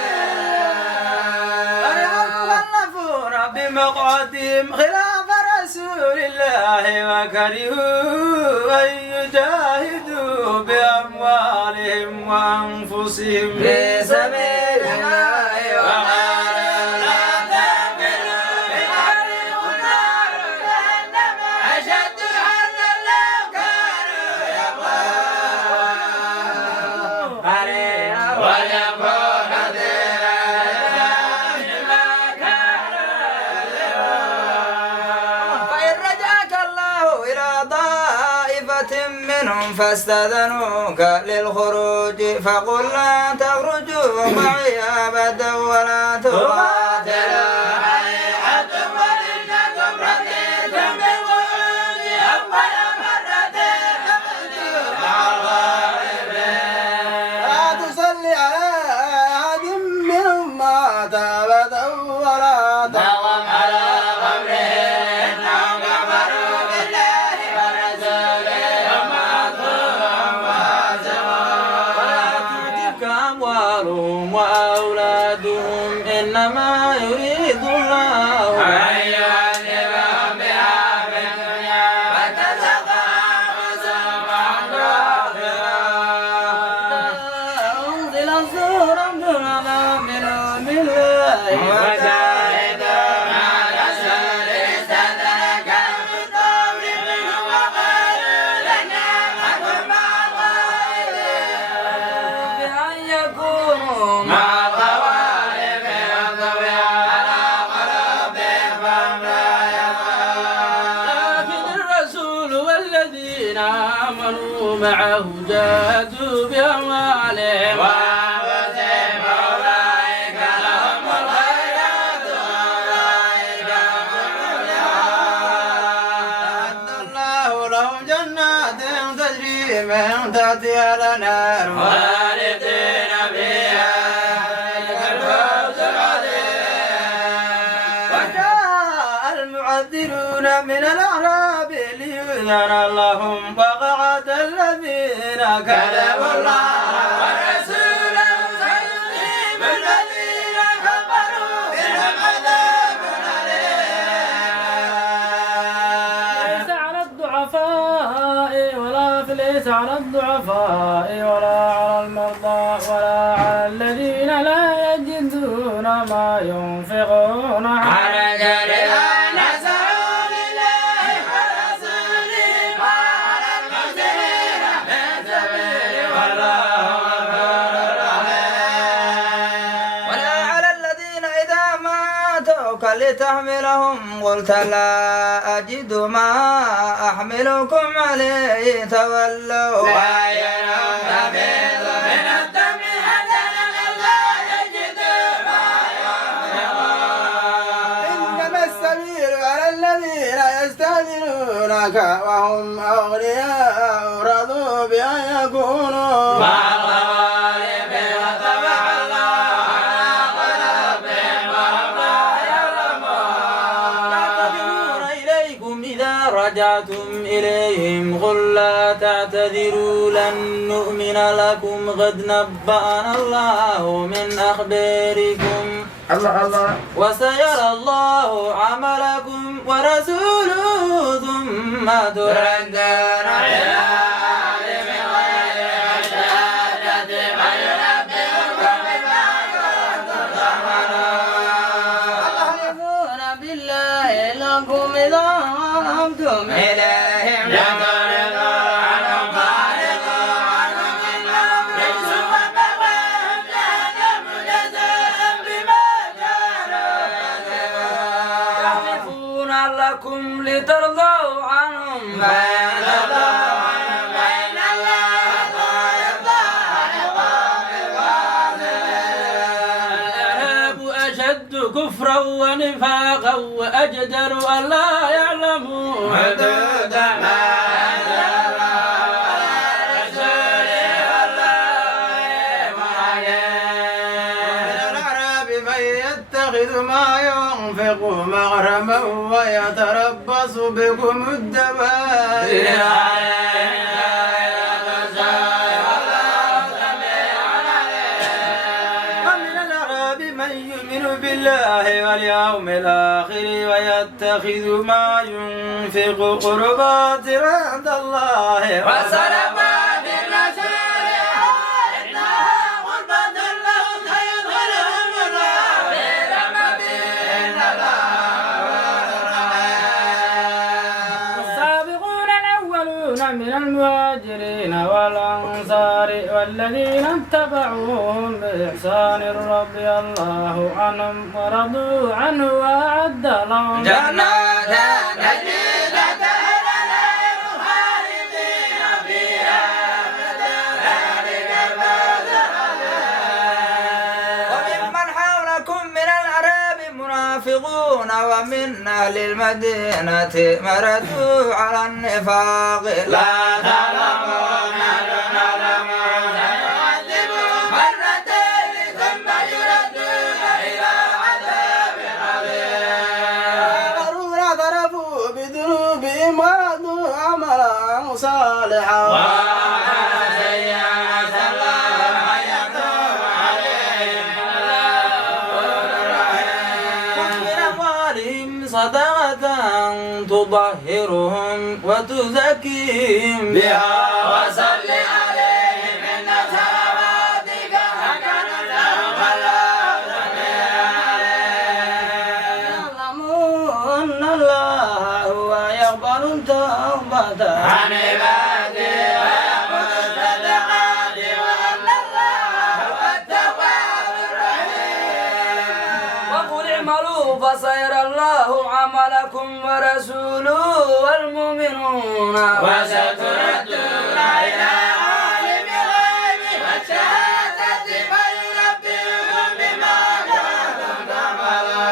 المخلفون بمقعدهم خلاف رسول الله وكرهوا أن يجاهدوا بأموالهم وأنفسهم في سبيل الله وقالوا لا تنفروا في الحر والنار جهنم أشد حرا لو كانوا يفقهون قليلا ويكون كثيرا بما كانوا يكسبون. فإن رجعك الله إلى طائفة منهم فاستأذنوك للخروج فقل لا تخرجوا معي أبدا ولا تقاتلوا عليكم وإنكم رضيتم بالقعود أول مرة فاقعدوا مع الغائبين. لا تصلي على أحد منهم مات أبدا ولا تقم على قبره إنهم كفروا بالله ورسوله وماتوا وهم فاسقون. ولا تعجبك أموالهم وأولادهم إنما يريد الله أن يعذبهم بها في الدنيا وتزهق أنفسهم وهم كافرون. أنزل سورة على منهم بالله وجاهدوا مع رسول استأذنك من قبل منهم وقالوا لن نكن مع الغائبين بأن يكونوا مع الخوارق وطوي على قلوبهم فهم لا يفقهون. لكن الرسول والذين آمنوا معه جاهدوا بأموالهم وأنفسهم أولئك لهم الخيرات وأولئك هم المفلحون. الله لهم جنات تجري من تحتها الأنهار خالدين فيها ذلك الفوز العظيم. وجاء المعذرون من الأعراب ليؤذن لهم وقعد الذين كذبوا الله ورسوله سيصيب الذين كفروا بهم عذاب أليم. ليس على الضعفاء ولا على المرضى ولا على الذين لا يجدون ما ينفقون حرج لمن نسعوا لله ورسوله وعلى المحسنين من سبيل والله غفور رحيم. ولا على الذين إذا ما أتوك لتحملهم قلت لا أجد ما أحملكم عليه تولوا وأعينهم تفيض من الدم حزنا ألا يجدوا ما ينفقون. إنما السبيل على الذين يستأذنونك وهم أغنياء رضوا بأن يكونوا مع الخوارق وطبع الله على قلوبهم وهم لا يعلمون. يعتذرون إليكم إذا رجعتم إليهم قل لا تعتذروا لن نؤمن لكم قد نبأنا الله من أخباركم وسيرى الله عملكم ورسوله ثم تردون إلى عالم الغيب والشهادة فينبئكم بما كنتم تعملون. يحلفون بالله لكم إذا أنتم إليهم لتعرضوا عنهم فأعرضوا عنهم إنهم رجس ومأواهم جهنم جزاء بما كانوا يكسبون. يحلفون لكم لترضوا عنهم فإن ترضوا عنهم فإن الله لا يرضى عن القوم الفاسقين. الإرهاب أشد كفرا ونفاقا وأجدر أن لا يعلموا حدود ما أنزل الله على رسوله والله عليم حكيم. من الأعراب من يتخذ ينفق مغرما ويتربص بكم الدوائر ومن الأعراب من يؤمن بالله واليوم الآخر ويتخذ ما ينفق قربات عند الله وصدقات الرسول إنها قربة لهم سيدخلهم الله في رحمته إن السابقون الأولون من المهاجرين والأنصار والذين اتبعوهم بإحسان رضي الله عنهم ورضوا عنه وأعد لهم جنات تجري تحتها الأنهار خالدين فيها ذلك الفوز العظيم. وممن حولكم من الأعراب منافقون ومن أهل المدينة مردوا على النفاق لا تعلمون نحن نعلم سنعذبهم مرتين ثم يردون إلى عذاب عظيم. آخرون اعترفوا بذنوبهم وردوا عملا صالحا من أموالهم صدقة تطهرهم وتزكيهم بها وصل عليهم إن صلواتك سكن لهم الله سميع عليم. يعلموا أن الله هو يقبل التوبة عن عباده ويأخذ الصدقات وأن الله هو التواب الرحيم. وقل اعملوا فسيرى الله عملكم ورسوله والمؤمنون وستردون إلى عالم الغيب والشهادة فينبئكم بما كنتم تعملون.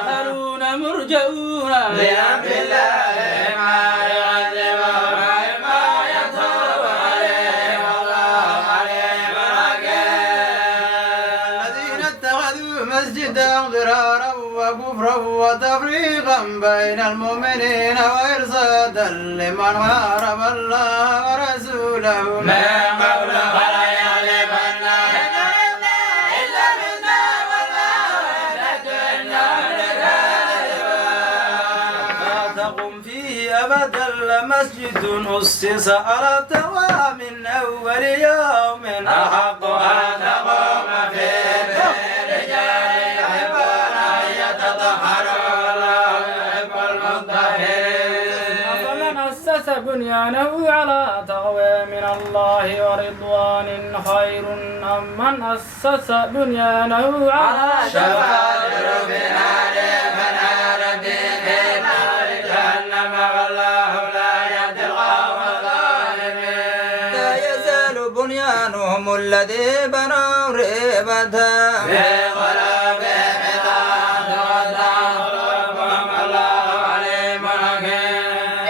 آخرون مرجعون بأمر الله ما يعذبهم وإما يتوب عليهم والله عليم حكيم. الذين اتخذوا مسجدا ضرارا وكفرا وتفريقا بين المؤمنين وإرصادا لمن حارب الله ورسوله من قبل ولا يحلفن إلا بالله والله يشهد إنهم لكاذبون. لا تقم فيه أبدا لمسجد أسس على التقوى من أول يوم أحق أن تقوم فيه رجال يحبون أن يتطهروا والله يحب المطهرين. ومن أسس بنيانه على تقوى من الله ورضوان خير أم من أسس بنيانه على شفا جرف نار فنار به نار جهنم والله لا يهدي القوم الظالمين. لا يزال بنيانهم الذي بنوا ريبة في قلوبهم إطاعة وطاعة قلوبهم الله عليم حكيم.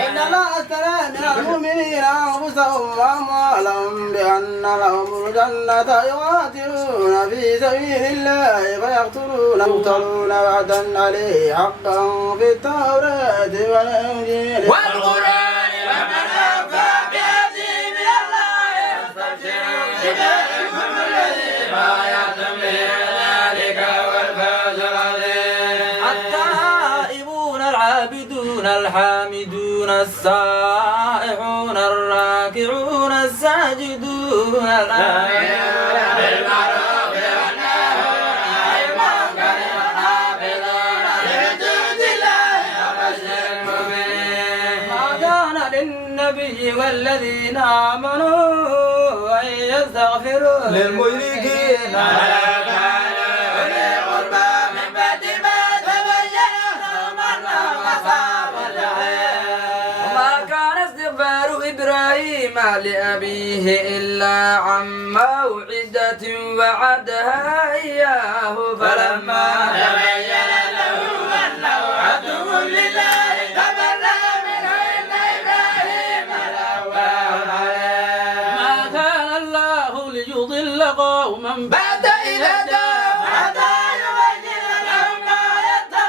إن الله اشترى من المؤمنين أنفسهم وأموالهم بأن لهم الجنة يقاتلون في سبيل الله فيقتلون يقتلون وعدا عليه حقا في التوراة والإنجيل والقرآن ومن أوفى بعهده من الله يستبشرون بباركم الذي بايعتم به ذلك هو الفوز العظيم. التائبون العابدون الحامدون السائحون الراكعون الساجدون الآمنون بالمعروف والنهون عن المنكر والحافظون لحدود الله وبشر المؤمنين. ما كان للنبي والذين آمنوا أن يستغفروا للمشركين ولا كانوا أولي قربى من بعد ما تبين لهم أنهم أصحاب الجحيم. وما كان استغفار إبراهيم لأبيه إلا عن موعدة وعدها إياه فلما تبين له أنه عدو لله تبرأ منه إن إبراهيم لأواه عليه. ما كان الله ليضل قوما بعد إذا جاءوا حتى يبين لهم ما يتقون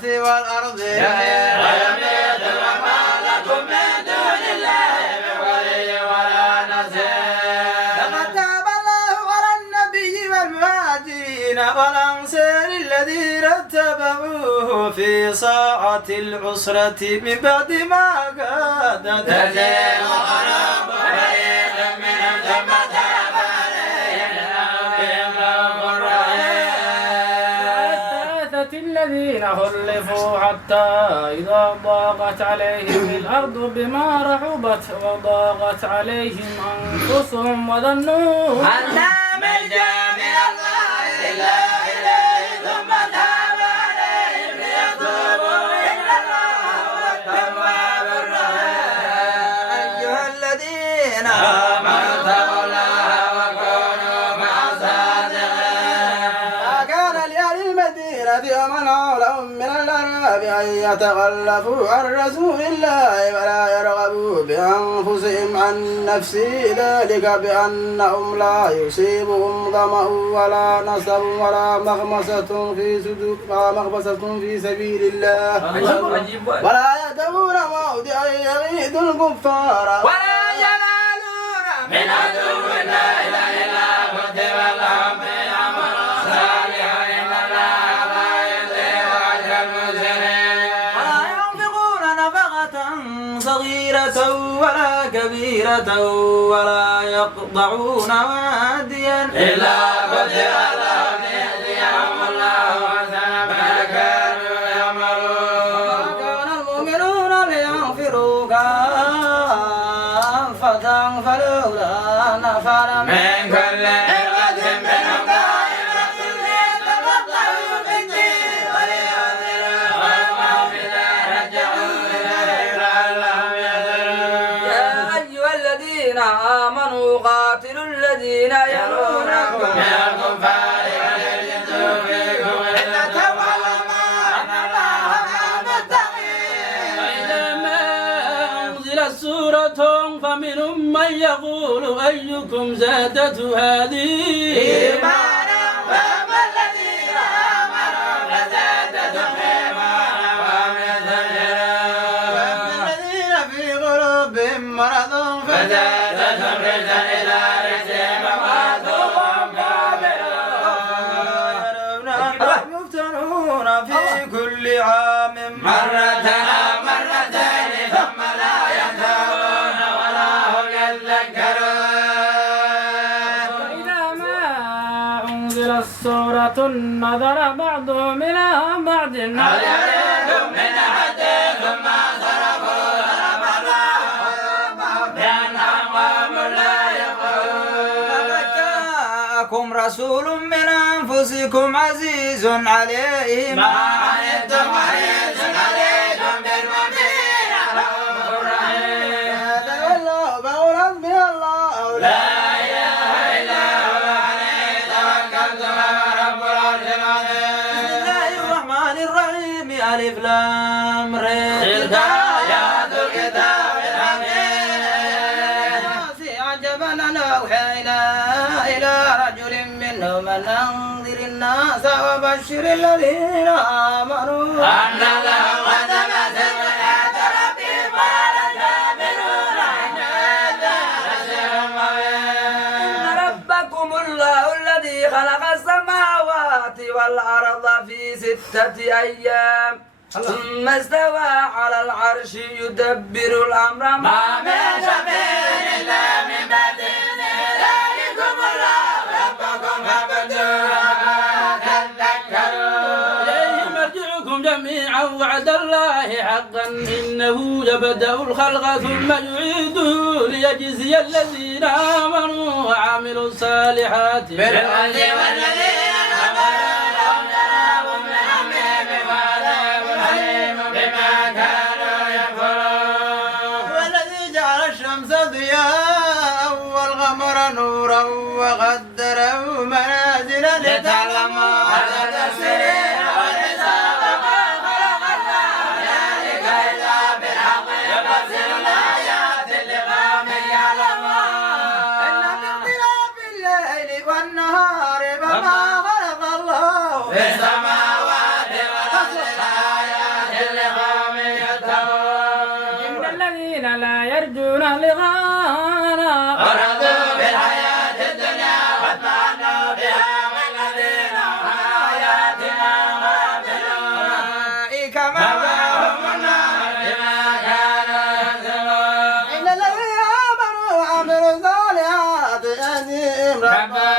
السماوات والأرض ويميت وما لكم من دون الله من ولي ولا نصير. لقد تاب الله على النبي والمهاجرين والأنصار الذين اتبعوه في ساعة العسرة من بعد ما كاد تزيغ قلوب فريق منهم ثم تاب عليهم إنه بهم رحيم. الثلاثة الذين خلفوا حتى إذا ضاقت عليهم الأرض بما رحبت وضاقت عليهم أنفسهم وظنوا أن لا ملجأ من الله إلا إليه ثم تاب عليهم ليتوبوا إن الله هو التواب الرحيم. أيها الذين آمنوا اتقوا الله وكونوا مع الصادقين. ما كان لأهل المدينة ومن حولهم من الأعراب أن يتخلفوا عن رسول الله ولا يرغبوا بأنفسهم عن نفسه ذلك بأنهم لا يصيبهم ظمأ ولا نصب ولا مخمصة في سبيل الله ولا يأتون موضعا يغيظ الكفار ولا ينالون من عدو لا إله إلا كتب لهم به عمل صالح إن الله لا يضيع أجر المحسنين. ولا ينفقون نفقة صغيرة ولا كبيرة ولا يقطعون واديا إلا كتب لهم ليهديهم الله أحسن ما كانوا يعملون. كان المؤمنون لينفروا كافة فلولا نفر من كل فرقة منهم طائفة ليتفقهوا في الدين ولينذروا قومهم إذا رجعوا إليه لعلهم يحذرون. يا أيها الذين آمنوا قاتلوا الذين يلونكم من الكفار وليجدوا فيكم غلة وعلموا أن الله مع المتقين. وإذا ما أنزلت سورة فمنهم من يقول أيكم زادته هذه إيمانا فأما الذين آمنوا فزادتهم إيمانا وهم يستبشرون. وأما الذين في قلوبهم مرض فزادتهم رجسا إلى رجسهم وماتوا وهم كافرون. يفتنون في كل عام مرة أو مرتين ثم لا ينتهون ولا هم يذكرون. وإذا ما أنزلت سورة نظر بعضهم إلى بعض هل يريكم من أحد ثم صرفوا ضرب الله قلوبهم بأنهم قوم لا يفقهون. لقد جاءكم رسول من أنفسكم عزيز عليه ما عنتم حريص عليكم بالمؤمنين رؤوف رحيم. تولوا فقل حسبي الله لا إله إلا هو عليه توكلت وهو رب العرش العظيم. بسم الله الرحمن الرحيم ألف لام ر تلك آيات الكتاب الحكيم. عجبا أن أوحينا إلى رجل منهم أن أنذر الناس وبشر الذين آمنوا أن لهم قدم صدق عند ربهم قال الكافرون إن هذا لسحر مبين. إن ربكم الله الذي خلق السماوات والأرض في 6 أيام ثم استوى على العرش يدبر الأمر ما من شفيع إلا من بعد إذنه ذلكم الله ربكم فاعبدوه تذكرون. إليه مرجعكم جميعا وعد الله حقا إنه يبدأ الخلق ثم يعيده ليجزي الذين آمنوا وعملوا الصالحات بالعز والذين كفروا لهم شراب من حميم وعذاب أليم بما كانوا يكفرون. والذي جعل الشمس ضياء والقمر نورا وقدره منازل لتعلموا عدد السنين والحساب ما خلق الله ذلك إلا بالحق يفصل الآيات لقوم يعلمون. إن في اختلاف الليل والنهار وما خلق الله في السماوات والأرض جزيهم ربا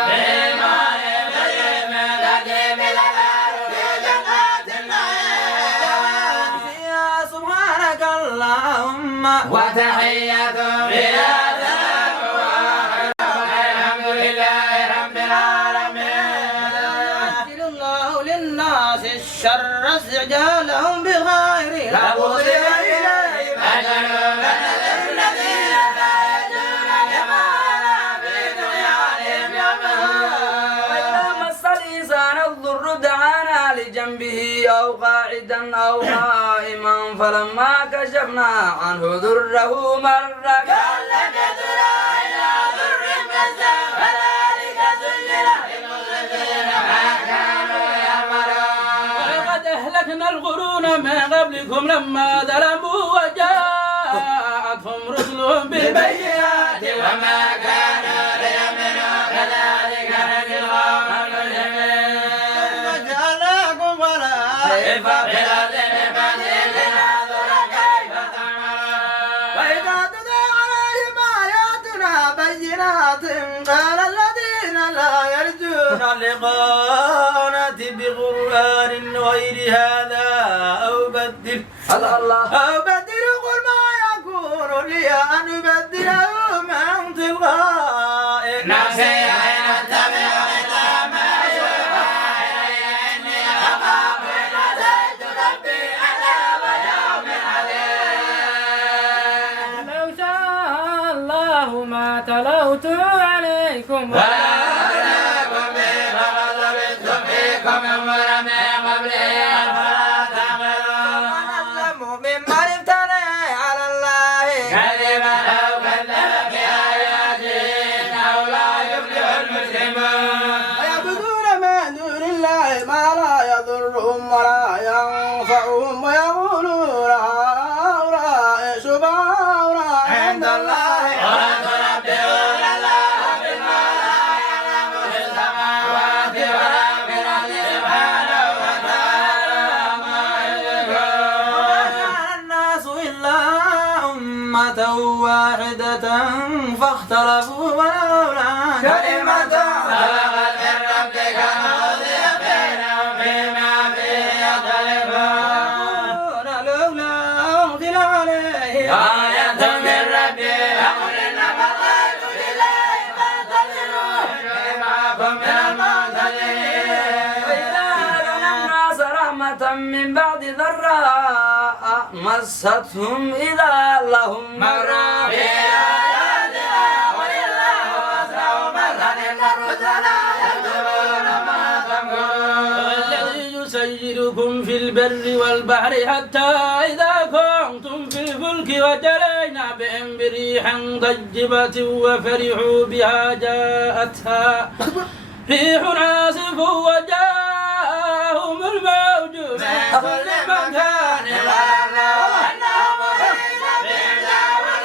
فيها سبحانك اللهم وتحية فيها سلام والحمد لله رب العالمين. يعجل الله للناس الشر استعجالهم بغير لقضي إليهم أجلهم الذين لا يجدون لقاءنا في دنياهم يومهم. وإذا مس الإنسان الضر دعانا لجنبه أو قاعدا أو قائما فلما كشفنا عنه ضره مر كأن لم يدنا إلى ضر مسا فذلك زين للمسرفين ما كانوا يعملون. ولقد أهلكنا القرون من قبلكم لما ظلموا وجاءتهم رسلهم بالبينات وما كانوا ليؤمنوا كذلك نجزي القوم المجرمين. وجعلناكم خلائف في الأرض من بعد لننظر كيف تعملون. وإذا تتلى عليهم آياتنا بينات قال الذين لا يرجون لقاءنا بقرآن غير هذا أو بدل قل ما يكون لي أن أبدله من تلقاء نفسي حين أتبع إلا ما يوحى إلي إني أخاف إن عصيت ربي عذاب يوم عظيم. لو شاء الله ما تلوت عليكم ولا أبلاكم به فقد لبثت فيكم عمرا من قبله أفلا تعقلون. ونظلم ممن افترى على الله كذبا أو كذب بآياته إنه لا يفلح المجرمون. ويعبدون من دون الله ما لا يضرهم ولا ينفعهم ويقولون هؤلاء شفعاؤنا عند الله وتنبئون الله بما لا يعلم في السماوات ولا في الأرض سبحانه وتعالى عما يشركون. وما كان الناس إلا أمة واحدة فاختلفوا ولولا كلمة سبقت من ربك لقضي بينهم فيما فيه يختلفون. لولا أنزل عليه آية من ربي أقل إنما الغيب لله فانتظروا إني معكم من المنتظرين. وإذا أذقنا الناس رحمة من بعد ضراء مستهم إذا لهم مرة في آياتنا قل الله أسرع مرة إن الرسل يكتبون ما تمكرون. الذي يسيركم في البر والبحر حتى إذا كنتم في الفلك وجرينا بهم بريح طيبة وفرحوا بها جاءتها ريح عاصف وجاءهم الموج من كل مكان وظنوا أنهم أحيط بهم دعوا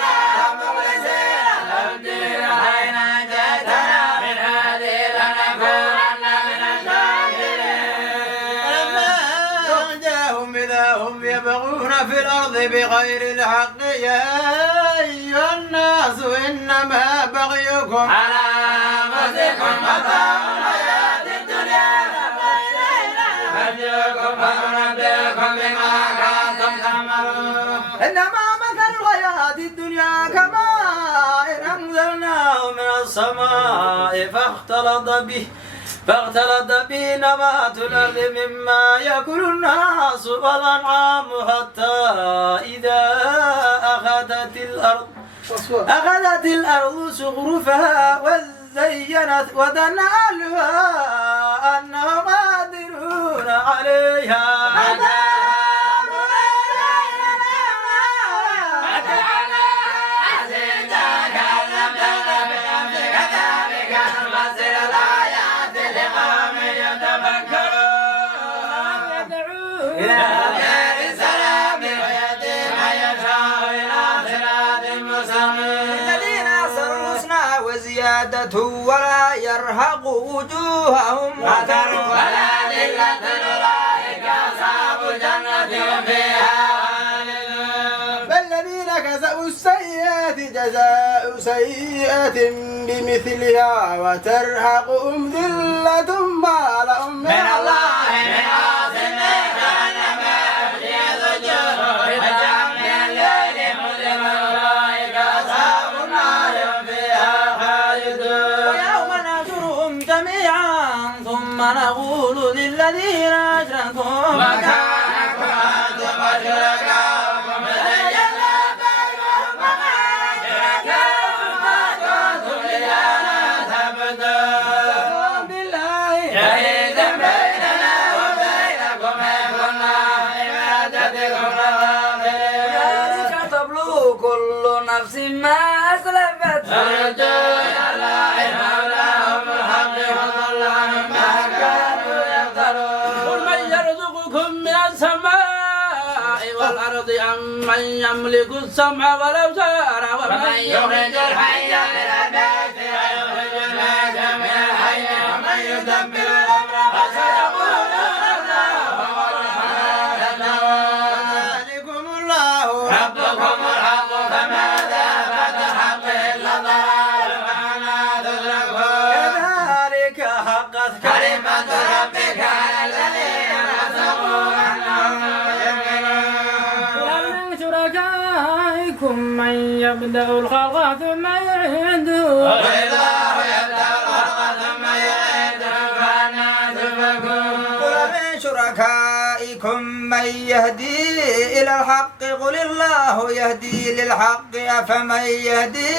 مخلصين له الدين أين أنجيتنا من هذه لنكونن من الشاكرين. ولما جاءهم إذا هم يبغون في الأرض بغير الحق يا أيها الناس إنما بغيكم على أنفسكم متاع الحياة الدنيا ثم إلينا مرجعكم فننبئكم بما كنتم تعملون. إنما مثل الحياة الدنيا كماء أنزلناه من السماء فاختلط به نبات الأرض مما يأكل الناس والأنعام حتى إذا أخذت الأرض زخرفها وزينت وظن أهلها أنهم قادرون عليها الذين أسروا الحسنى وزيادة ولا يرهق وجوههم قتر ولا ذلة أولئك أصحاب الجنة هم فيها خالدون. فالذين كسبوا السيئات جزاء سيئة بمثلها وترهقهم ذلة ما لهم من الله من عاصم كأنما يغشي وجوههم من الليل مظلما أولئك أصحاب النار هم فيها خالدون. ويوم نحشرهم جميعا ثم نقول للذين أشركوا مكانكم أنتم وشركاؤكم فزينا بينهم وما شركاؤكم ما كنتم إيانا تعبدون. بالله شهيدا بيننا وبينكم إن كنا لعبادتكم لغافلين. ذلك تبلو كل نفس ما أسلفت فردوا إلى الله مولاهم الحق وضل عنهم ما كانوا يفترون. قل من يرزقكم من السماء والأرض أم من يملك السمع والأبصار ومن يخرج الحي من الميت ويخرج الميت من الحي ومن يدبر الأمر فسيقولون الله هو الرحمن الرحيم. ذلكم الله ربكم الحق فماذا بعد الحق إلا الضلال فأنا تدركون. كذلك حقت كلمة ربك على الذين فسقوا أنهم يؤمنون. ومن شركائكم من يبدأ الخلق ثم يعيده والله يبدأ الخلق ثم يعيده فأنا تؤفكون. قل من شركائكم من يهدي إلى الحق قل الله يهدي للحق أفمن يهدي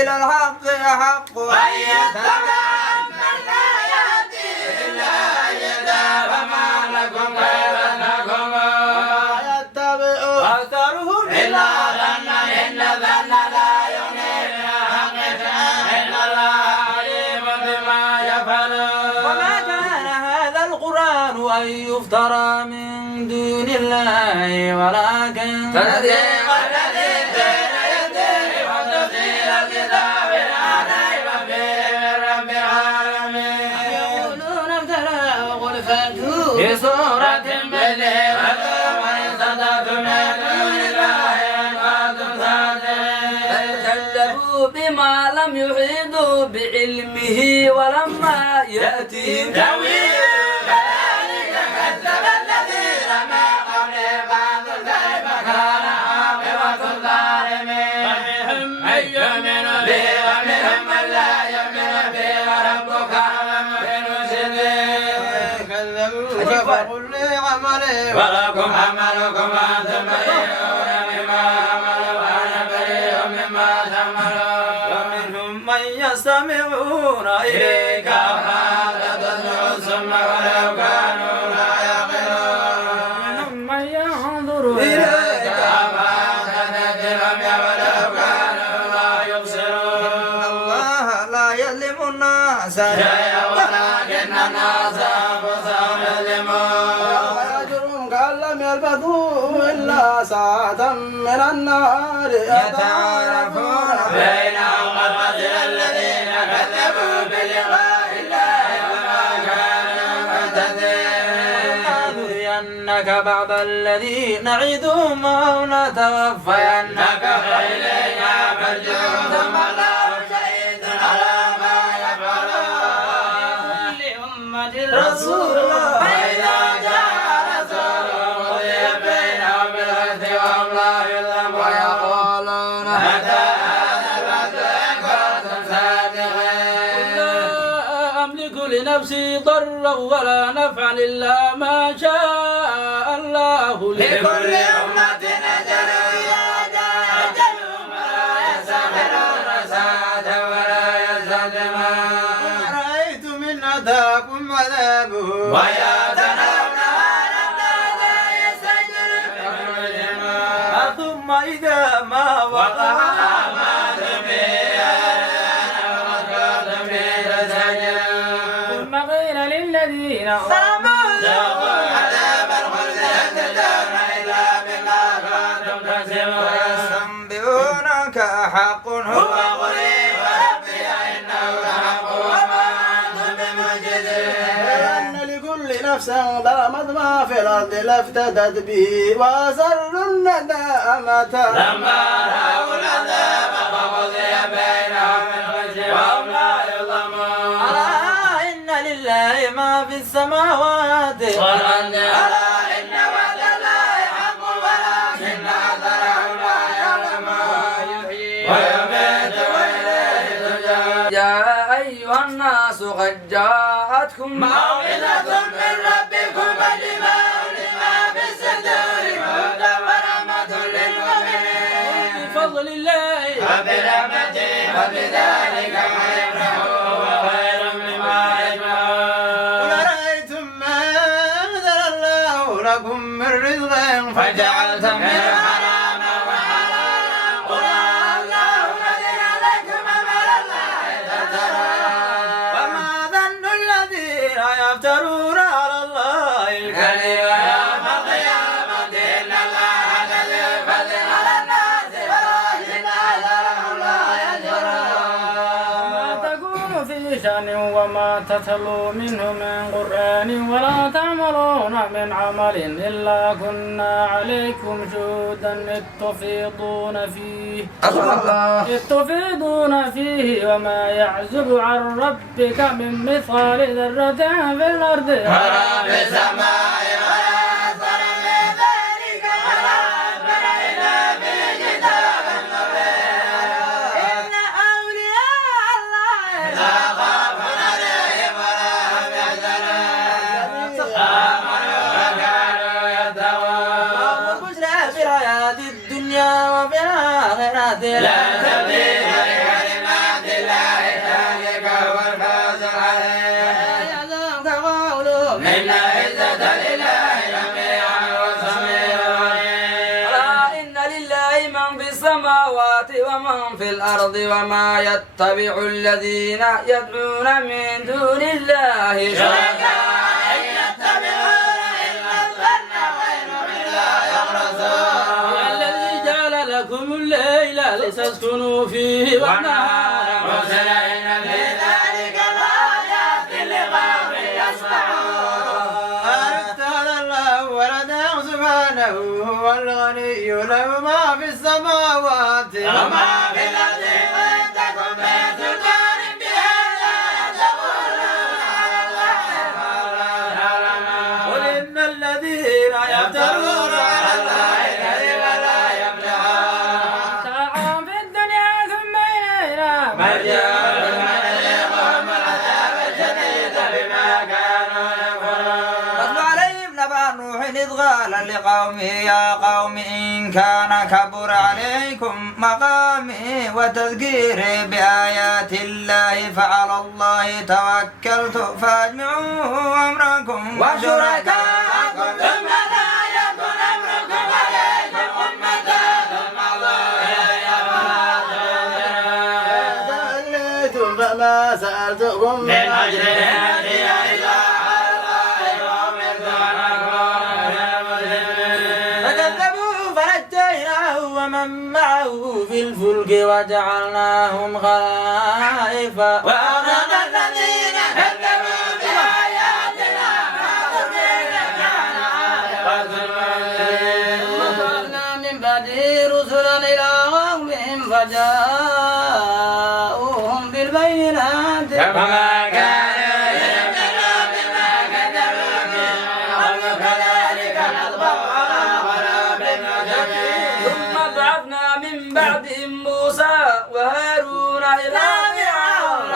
إلى الحق أحق أن يتبع من لا يهدي إلا أن يهدى فما لكم كيف تحكمون. يتبع أكثرهم إلا ظنا إن الظن لا يغني من الحق شيئا إن الله عليم بما يفعلون. وما كان هذا القرآن أن يفترى من دون الله ولكن تصديق الذي بين يديه وتفصيل الكتاب لا ريب فيه من رب العالمين. يقولون ابتلاه قل فاتوا في سورة مثله ودعوا وإن صدقتم من دون الله إن كنتم صادقين. كذبوا بما لم يحيطوا بعلمه ولما يأتهم تأويل كذلك كذب الذين من قبلهم فانظر كيف كان عاقبة الظالمين. ومنهم من يؤمن به ومنهم من لا يؤمن به وربك أعلم بالمفسدين. كذبوا فقل لي عملي ولكم عملكم وأنتم بريئون مما عملوا وأنا بريء مما تعملون. ومنهم من يستمعون إليك فأنت تسمع الصم ولو كانوا لا يعقلون. ومنهم من ينظر إليك فأنت تهديهم ولو كانوا لا يبصرون. الله لا يظلم الناس شيئا ولكن الناس أنفسهم يظلمون. يوم يجرون كأن لم يلبثوا إلا ساعة من النهار يتعارفون بينهم قد خسر الذين كذبوا بلقاء الله وما كانوا مهتدين. نرينك بعض الذي نعدهم أو نتوفينك فإلينا مرجعهم ثم الله شهيد على ما يفعلون. رسول الله فإذا جاء رسولهم قضي بينهم بالقسط وهم لا يظلمون. ويقولون متى هذا الوعد إن كنتم صادقين. لا أملك لنفسي ضرا ولا نفعا إلا ما شاء الله لي. لكل أمة أجل إذا جاء أجلهم ولا يستأخرون ساعة ولا يستقدمون. رأيت من أتاكم عذابه ويتنون حتى لا يستجرون. ثم إذا ما وقع ثم قيل للذين ذوقوا عذاب الخلد هل تجزون إلا بما كنتم تكسبون. ويستنبئونك أحق هو قولي وربي إنه لحق وما أنتم بمعجزين. أن لكل نفس ظلمت ما في الأرض لافتدت به وأسروا الندامة لما رأوا العذاب ما في السماوات والأرض ألا إن وعد الله حق ولكن أكثرهم لا يعلمون ويميت وإليه ترجعون يا أيها الناس قد جاءتكم موعظة من ربكم وشفاء لما في الصدور وهدى ورحمة للمؤمنين بفضل الله وبرحمته وبذلك فليفرحوا وخير مما يجمعون قل أرأيتم ما أنزل الله لكم من رزق فجعلتم منه حراما وحلالا قل الله الذي عليكم أمر الله تذكرون وما ظن الذين يفترون على الله الكذب يوم القيامة إن الله الذي فضل على الناس ولكن أكثرهم لا يشكرون ما تكون في شأن وما تتلو منه من قرآن ولا تعملون من عمل إلا كنا عليكم شهودا إذ تفيضون فيه وما يعزب عن ربك من مثقال ذرة في الأرض ولا في السماء ولا أكثر من ذلك ولا أكبر إلا في كتاب مبين إن أولياء الله لا خوف عليهم ولا هم يحزنون آمنوا وكانوا يتقون لهم البشرى في الحياة الدنيا وفي الآخرة لا تبديل لكلمات الله ذلك هو الفوز العظيم يحزنك قولهم إن العزة لله جميعا والسميع العليم ألا إن لله من في السماوات ومن في الأرض وما يتبع الذين يدعون من دون الله شركاء يتبعون إلا الظن وإن هم لا يخرصون الذي جعل لكم الليل لتسكنوا فيه والنهار رسلا إن في ذلك لآيات لقوم يسمعون اتخذ الله ولدا سبحانه هو الغني له ما في السماوات وما في الأرض وإن تكن في سلطان بهذا يتقولون على الله ما لا يعلمون قل إن الذين يفترون على الله الكذب لا يفلحون متاعا في الدنيا ثم إلينا مرجعهم يذيقهم العذاب الشديد بما كانوا يكفرون واتل عليهم نبأ نوح إذ قال لقومه يا قوم إن كان كبر عليكم مقامي وتذكيري بآيات الله فعلى الله توكلت فاجمعوا أمركم وشركاءكم ثم لا يكن أمركم عليكم أمة ثم الله إلي توليتم فما سألتكم من أجل هذه إلا على الله وأمرت أن أكون من المسلمين فكذبوا فنجيناه ومن معه في الفلك وجعلناهم خلائف وأغرقنا الذين كذبوا بآياتنا فأغرقنا كان عاقبة المنذرين وأرسلنا من بعده رسلا إلى قومهم فجاءوهم بالبينات فما كانوا يؤمنون بما كذبوا به وكذلك نطبع على قلوب المعتدين ثم بعثنا من بعدهم موسى وهارون إلى فرعون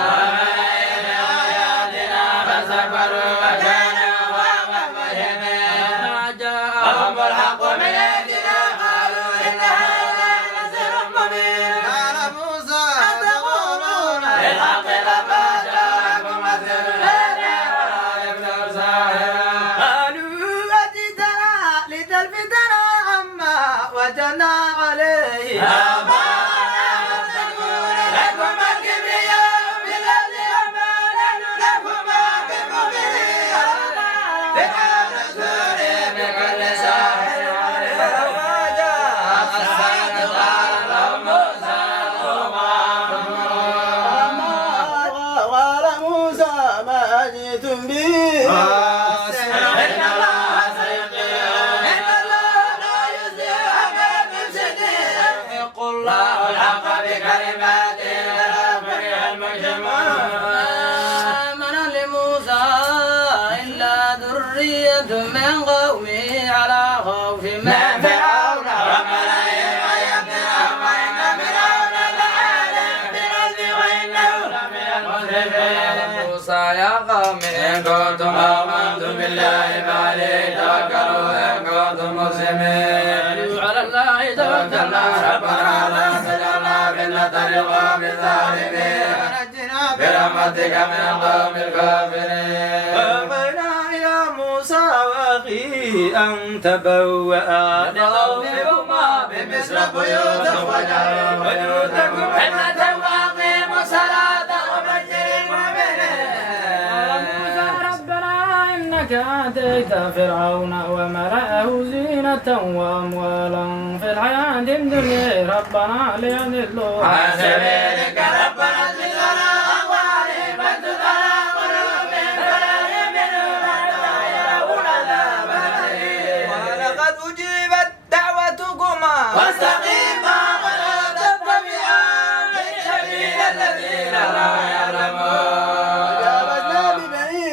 بآياتنا فاستكبروا وكانوا قوما مجرمين ما جاءهم وهم الحق من عندنا قالوا إن هذا لسحر مبين قال موسى تقولون بالحق لما جاءكم مثل هذا ولا يبلغ ساحرا قالوا أتيتنا لتلفتنا عما وجدنا عليه آباءنا تكون لكم الكبرياء في الأرض وما نحن لكم بمؤمنين بقول الزور بكل ساحر عليم فلما جاء الساحرة قال لهم موسى قال موسى ما جئتم به إن الله سيقيم إن الله لا يزيغ عمل المفسدين يحق الله الحق بكلماته ولو كره المجرمون آمن لموسى ذرية من قومه على خوف من فرعون ربنا إنهم وإن فرعون لعال في الأرض وإنه لمن المسرفين موسى يا قوم إن كنتم آمنتم بالله فعليه توكلوا إن كنتم مسلمين على الله توكلنا ربنا لا تجعلنا فتنة للقوم الظالمين ونجنا برحمتك من القوم الكافرين وقضينا إلى موسى وأخيه أن تبوأ لقومكما بمصر بيوتا واجعلوا بيوتكم حمة وأقيموا الصلاة وبشر المؤمنين ربنا إنك آتيت فرعون وملأه زينة وأموالا في الحياة الدنيا ربنا ليضلوا عن سبيلك ربنا زدنا أموالهم وزدنا قلوبهم فلا يؤمنون حتى يروا العذاب الأليم ولقد أجيبت دعوتكما واستقيما ولا تتبعان سبيل الذين لا يعلمون جاوزنا ببني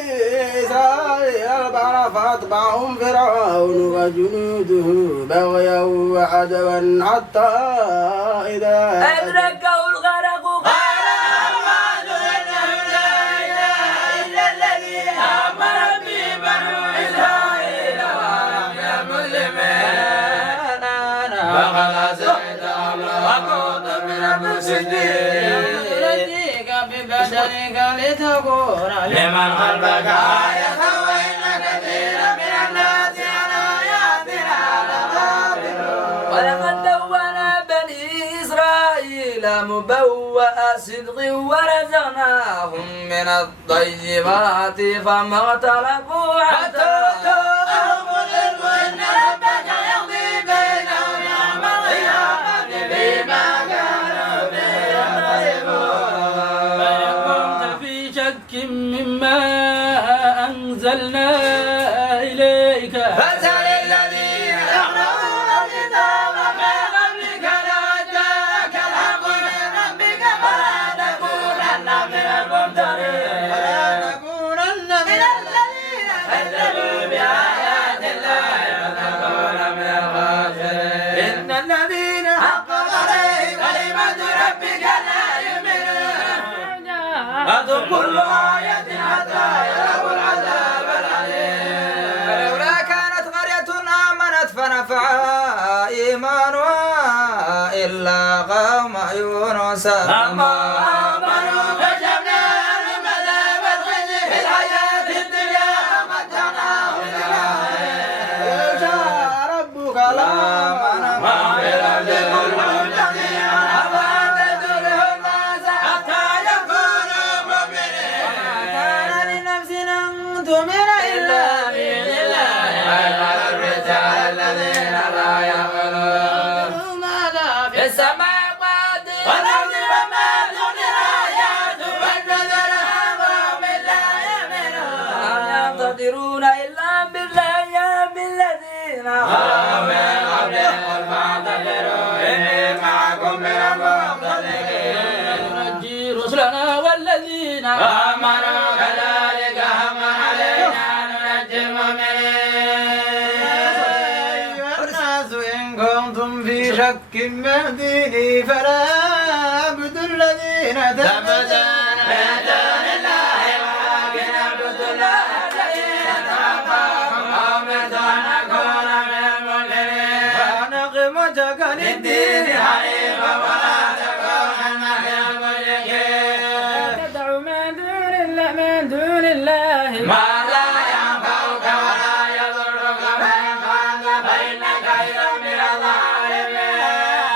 إسرائيل البحر فأتبعهم فرعون وجنوده بغيا وعدوا حتى إذا أدركه الغرق قال آمنت أنه لا إله إلا الذي آمن به بنو إسرائيل وأنا من المسلمين فقد عصيت أمرا وكنت من المفسدين ننجيك ببدنك لتكون لمن خلفك آية وإن كثيرا من الناس عن آياتنا لغافلون ولقد دونا بني إسرائيل مبوأ صدق ورزقناهم من الطيبات فما اختلفوا حتى جاءهم العلم إن ربك يقضي بينهم يوم القيامة فيما كانوا فيه يختلفون فإن كنت في شك مما أنزلنا إليك فاسأل الذين يقرؤون الكتاب من قبلك لو جاءك الحق من ربك فلا تكونن من الممترين ولا نكونن من الذين كذبوا بآيات الله وتكون من الخاسرين إن الذين حق عليه كلمة ربك لا يؤمنون هذا كل آية حتى يروا العذاب الأليم فلولا كانت قرية آمنت فنفعها إيمانها إلا قوم يونس لما آمنوا كشفنا عنهم عذاب الخزي في الحياة الدنيا ومتعناهم إلى حين شاء ربك لآمن ما في الأرض كلهم جميعا أفأنت تكره الناس حتى يكونوا مؤمنين كان لنفس أن تؤمن إلا بإذن الله على الرجال الذين لا يعقلون ماذا في السماوات والأرض وما تغني الآيات والنذر عن قوم لا يؤمنون ينتظرون إلا بالأيام الذين خلقوا من قبلهم قل فاعتبروا إني معكم من المنتظرين ننجي رسلنا والذين آمنوا كذلك حقا علينا ننجي المؤمنين أيها الناس إن كنتم في شك من ديني فلا أعبد الذين تبتون من دون الله ولكن اعبدوا الله الذي يتوفاكم وأمرت أن أكون من المؤمنين ونقم وجهك للدين حنيفا ولا تكونن من المشركين تدع من دون الله ما لا ينفعك ولا يضرك فإن فعلت فإنك إذا من الظالمين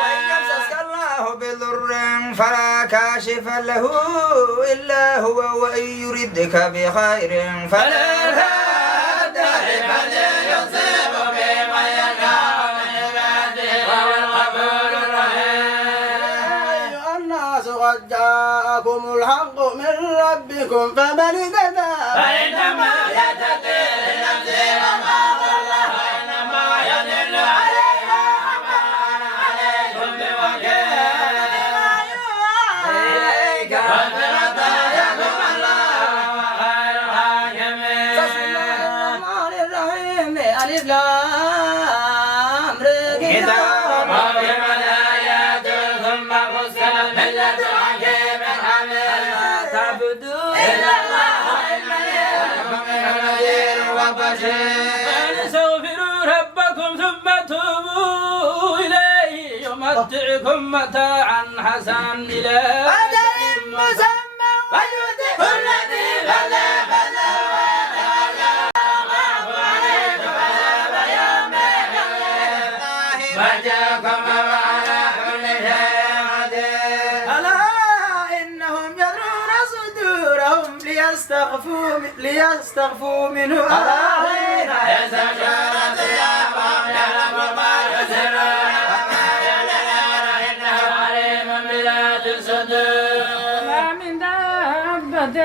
وإن يمسسك الله بضر فلا كاشف له إلا هو وإن يردك بخير فلا راد لفضله يصيب بمن يشاء من عباده وهو الغفور الرحيم أيها الناس قد جاءكم الحق من ربكم فمن اهتدى فإنما يهتدي لنفسه وما ضل فإنما يضل عليها وما أنا عليكم بوكيل إليك مغفرة يكم الله وخير الحاكمين بسم الله الرحمن الرحيم وأن استغفروا ربكم ثم توبوا إليه يمتعكم متاعا حسنا إلى أجل مسمى ويؤتي كل ذي فضل فضله ويخاف عليكم عذاب يوم كبير وجاكم وعلى كل شيء قدير ألا إنهم يدرون صدورهم ليستخفوا منه ألا حين يستغشون ثيابهم يعلم ما يسرون وما يعلنون إنه عليم بذات الصدور ما من دابة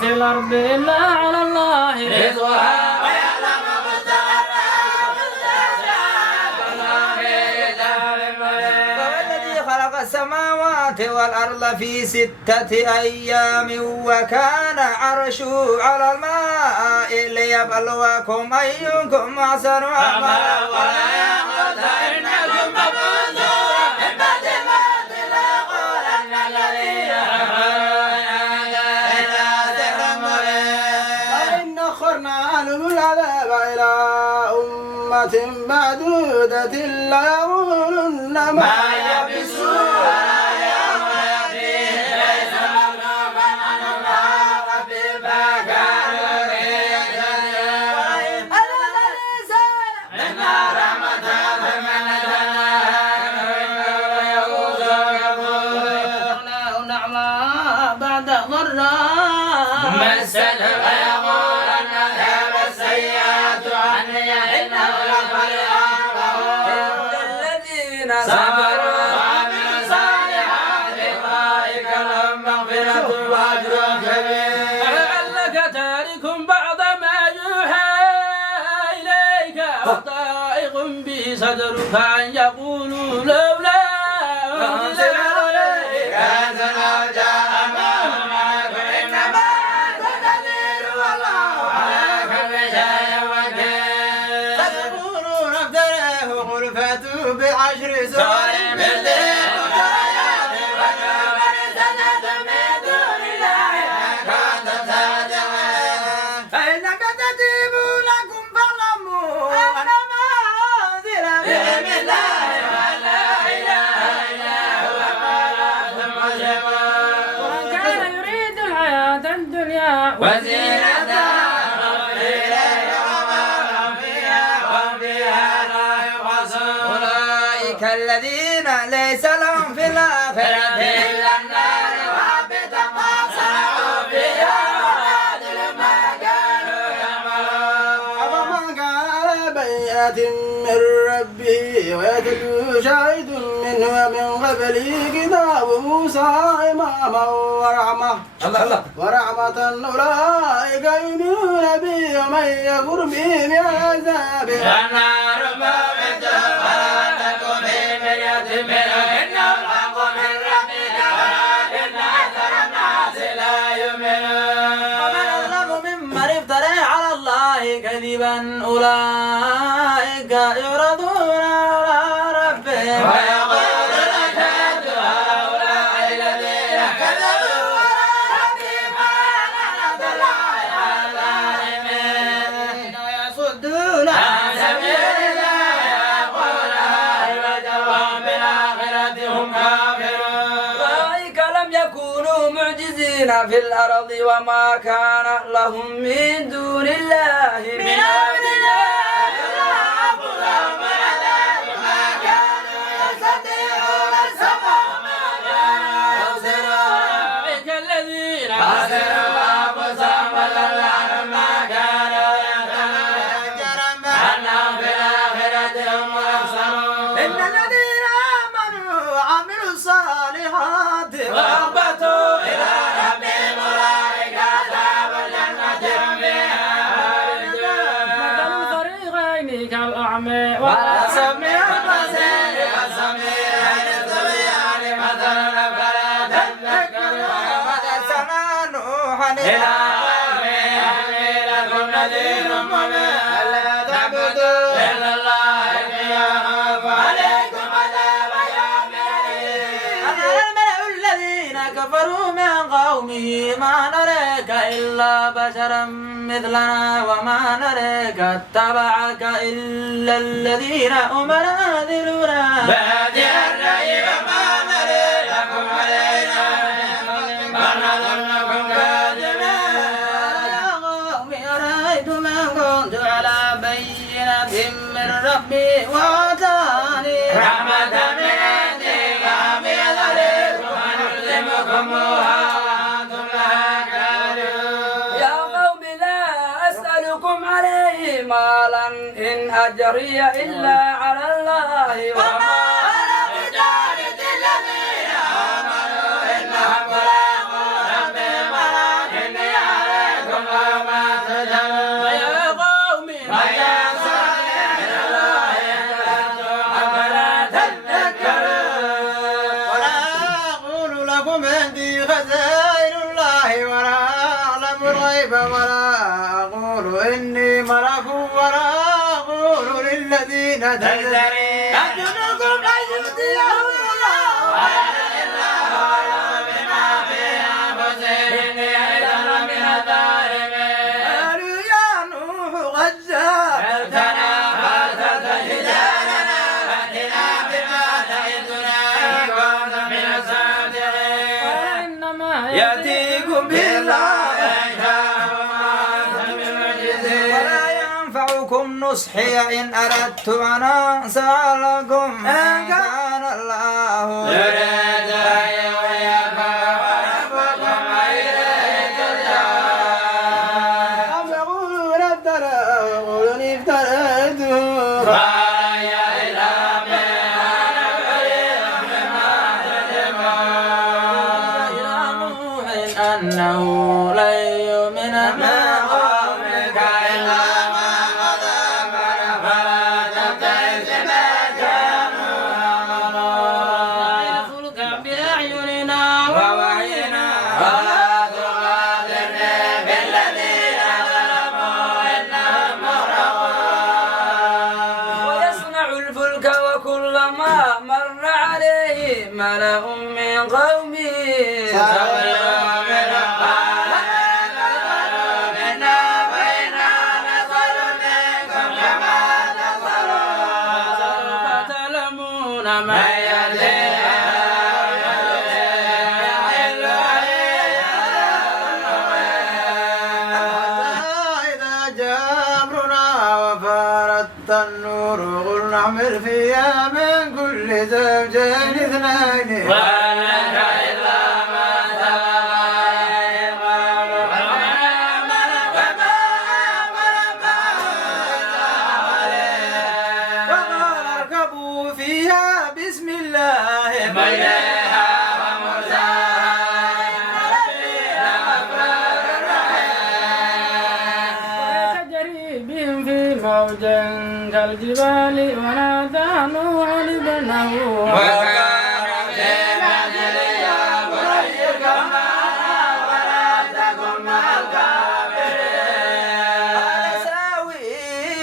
في الأرض إلا على الله رزقها ويعلم مستقرها ومستودعها في كتاب مبين والذي خلق السماوات والأرض في 6 أيام وكان عرشه على الماء ليبلوكم أيكم أحسن عملا ولا يغلط إنكم مبعوثون من بعد الموت ليقولن الذين فإن أخرنا عنهم العذاب إلى أمة معدودة ليقولن ما يبسون يوم يأتيه ليس مغلوبا عنهم ضاق بما كانوا به يكذبون ألا الإنسان منا رحمة ثم نزلناها إنه ليئوس كفور نعمة بعد ضراء مسته فيقولن ذهب السيئات عني إنه لفرح الذين صبروا وعملوا الصالحات أولئك لهم مغفرة وأجر كبير فلعلك تارك بعض ما يوحى إليك وضائق به صدرك أن يقولوا لولا أنزل عليك كنز لو جاء معك إنما أنت نذير والله على كل شيء وكيل تقولون افتراه قل فاتوا بعشر سور مثله مفتريات وادعوا من استطعتم من دون الله إن كنتم صادقين فإن كذبوا لكم فاعلموا أنما أنزل بعلم الله ولا إله إلا هو فلا مسلمون ومن كان يريد الحياة الدنيا وزينتها إليه وما فيها وهم فيها لا يبخسون أولئك الذين ليس لهم في الآخرة إلا النار وحبط ما صنعوا فيها وباطل ما كانوا يعملون أفمن كان على بيئة من ربه ويتلو شاهد منه ومن قبله كتاب موسى إماما ورحمة أولئك يؤمنون به ومن يكفر به بعذاب النار موعدهم فلا تكن في مرية منه إنه الحق من ربك ولكن أكثر الناس لا يؤمنون ومن أظلم ممن افترى على الله كذبا أولئك يعرضون على ربهم ويقول الأشهاد هؤلاء الذين كذبوا على ربهم لعنة الله على الظالمين يصدون عن سبيل الله يقول عوجا وهم بالآخرة هم كافرون أولئك لم يكونوا معجزين في الأرض وما كان لهم من دون الله من أولياء يضاعف لهم العذاب ما كانوا يستطيعون السمع وما كانوا يبصرون أولئك الذين خسروا أنفسهم وضل عنهم ما كانوا يعملون أنهم في الآخرة هم الأخسرون إن الذين آمنوا وعملوا الصالحات وأخبتوا إلى ربهم أولئك أصحاب الجنة هم فيها خالدون مثل الفريقين كالأعمى والأصم البصير والسميع هل يستويان مثلا فلا تذكرون وأرسلنا نوحا إلى قومه أني لكم نذير مبين ألا تعبدوا إلا الله إني أخاف عليكم عذاب يوم أليم أن الملأ الذين كفروا من قومه ما نراك نراك إلا بشرا مثلنا وما نراك اتبعك إلا الذين هم أراذلنا بادئ الرأي وما نرى لكم علينا من نظنكم كاذبين يا قوم أرأيتم إن كنت على بينة من ربي وآتاني رحمة من عندك عميت عليكم ونلزمكموها وأنتم لها كارهون يا قوم لا أسألكم عليه مالا إن أجري إلا على الله وما أنا بجارة الذين آمنوا إنهم ملاقو ربهم ولكني عليكم وما تجهلون يا قوم ويا صالح من الله أنتم أفلا تذكرون ولا أقول لكم عندي خزائن الله ولا أعلم الغيب ولا أقول إني ملك ولا أقول للذين تزدري أجلكم أن يؤتيهم الله ويعلم الله أعلم بما في أنفسهم إذا من الظالمين قالوا يا نوح قد جاءتنا فتستجداننا فأتنا بما تعدنا إن كنت من الصادقين إنما يأتيكم بالله ولا ينفعكم نصحي إن أردت أن أنصح لكم إن كان الله يريد أن يغويكم وربكم وإليه ترجعون أم يقولون افترى ويقولون افتريته فعلي إلهي أنا بريء مما تجرمون إلى نوح أنه لن يؤمن من قومك إلا ما قد آمن فلا تبتئس بما كانوا يعملون الفلك بأعيننا ووحينا ولا تغادرني بالذين ظلموا إنهم مغرقون ويصنع الفلك وكلما مر عليه ملأ من قومه سخروا منه قال تسخروا منا فإنا نسخر منكم كما تسخرون سوف تعلمون من ما يهديه يحل عليه إذا جاء أمرنا وفارت النور قل نعمل فيها من كل زوجين اثنين وأنك إلا ما سبق عليه القول ومن آمن فما آمن معه عليه وقال اركبوا فيها بسم الله مجريها ومرساها إن ربي لغفور رحيم وتجري بهم في موج كالجبال ونادى نوح ابنه وكان في منزل يا بني اركب معنا ولا تكن مع الكافرين قال ساوي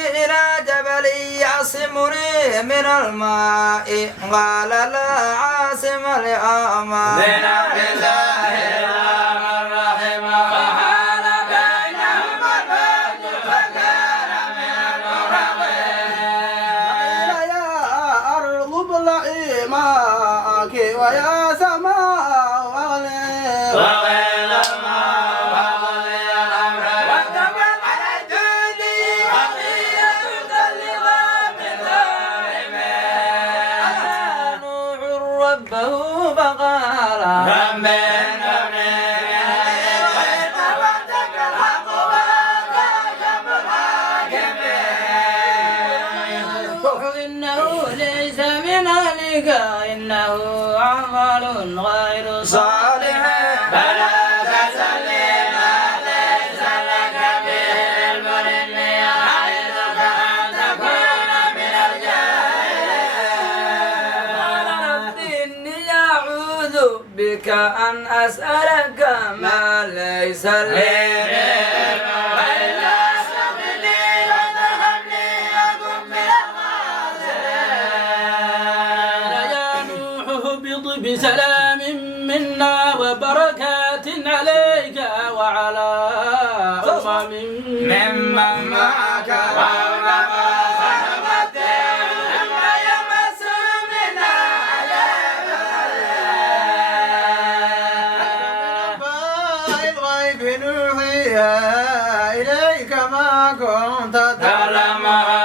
إلى جبل يعصمني من الماء قال لا عاصم اليوم من أمر الله إلا من رحم وحال بينهم الموج فكان من المغرقين قيل يا أرض ابلعي ماءك ويا سماء أغلق وقيل الماء وقضي الأمر واستوت على الجود وقيل مطلقا بالظالمين نوح ربه فقال رب ابني وإن وعدك الحق وأنت أحكم الحاكمين إنه ليس من أهلك إنه عمل غير صالح فلا تسلم ليس لك به علم إني أعظك أن تكون من الجاهلين قال رب إني أعوذ بك أن أسألك ما ليس لي به علم. وإلا استغفرني وترحمني أكن من الخاسرين يا نوح اهبط بسلام منا وبركات عليك وعلى ممن معك إليك ما كنت تعلمها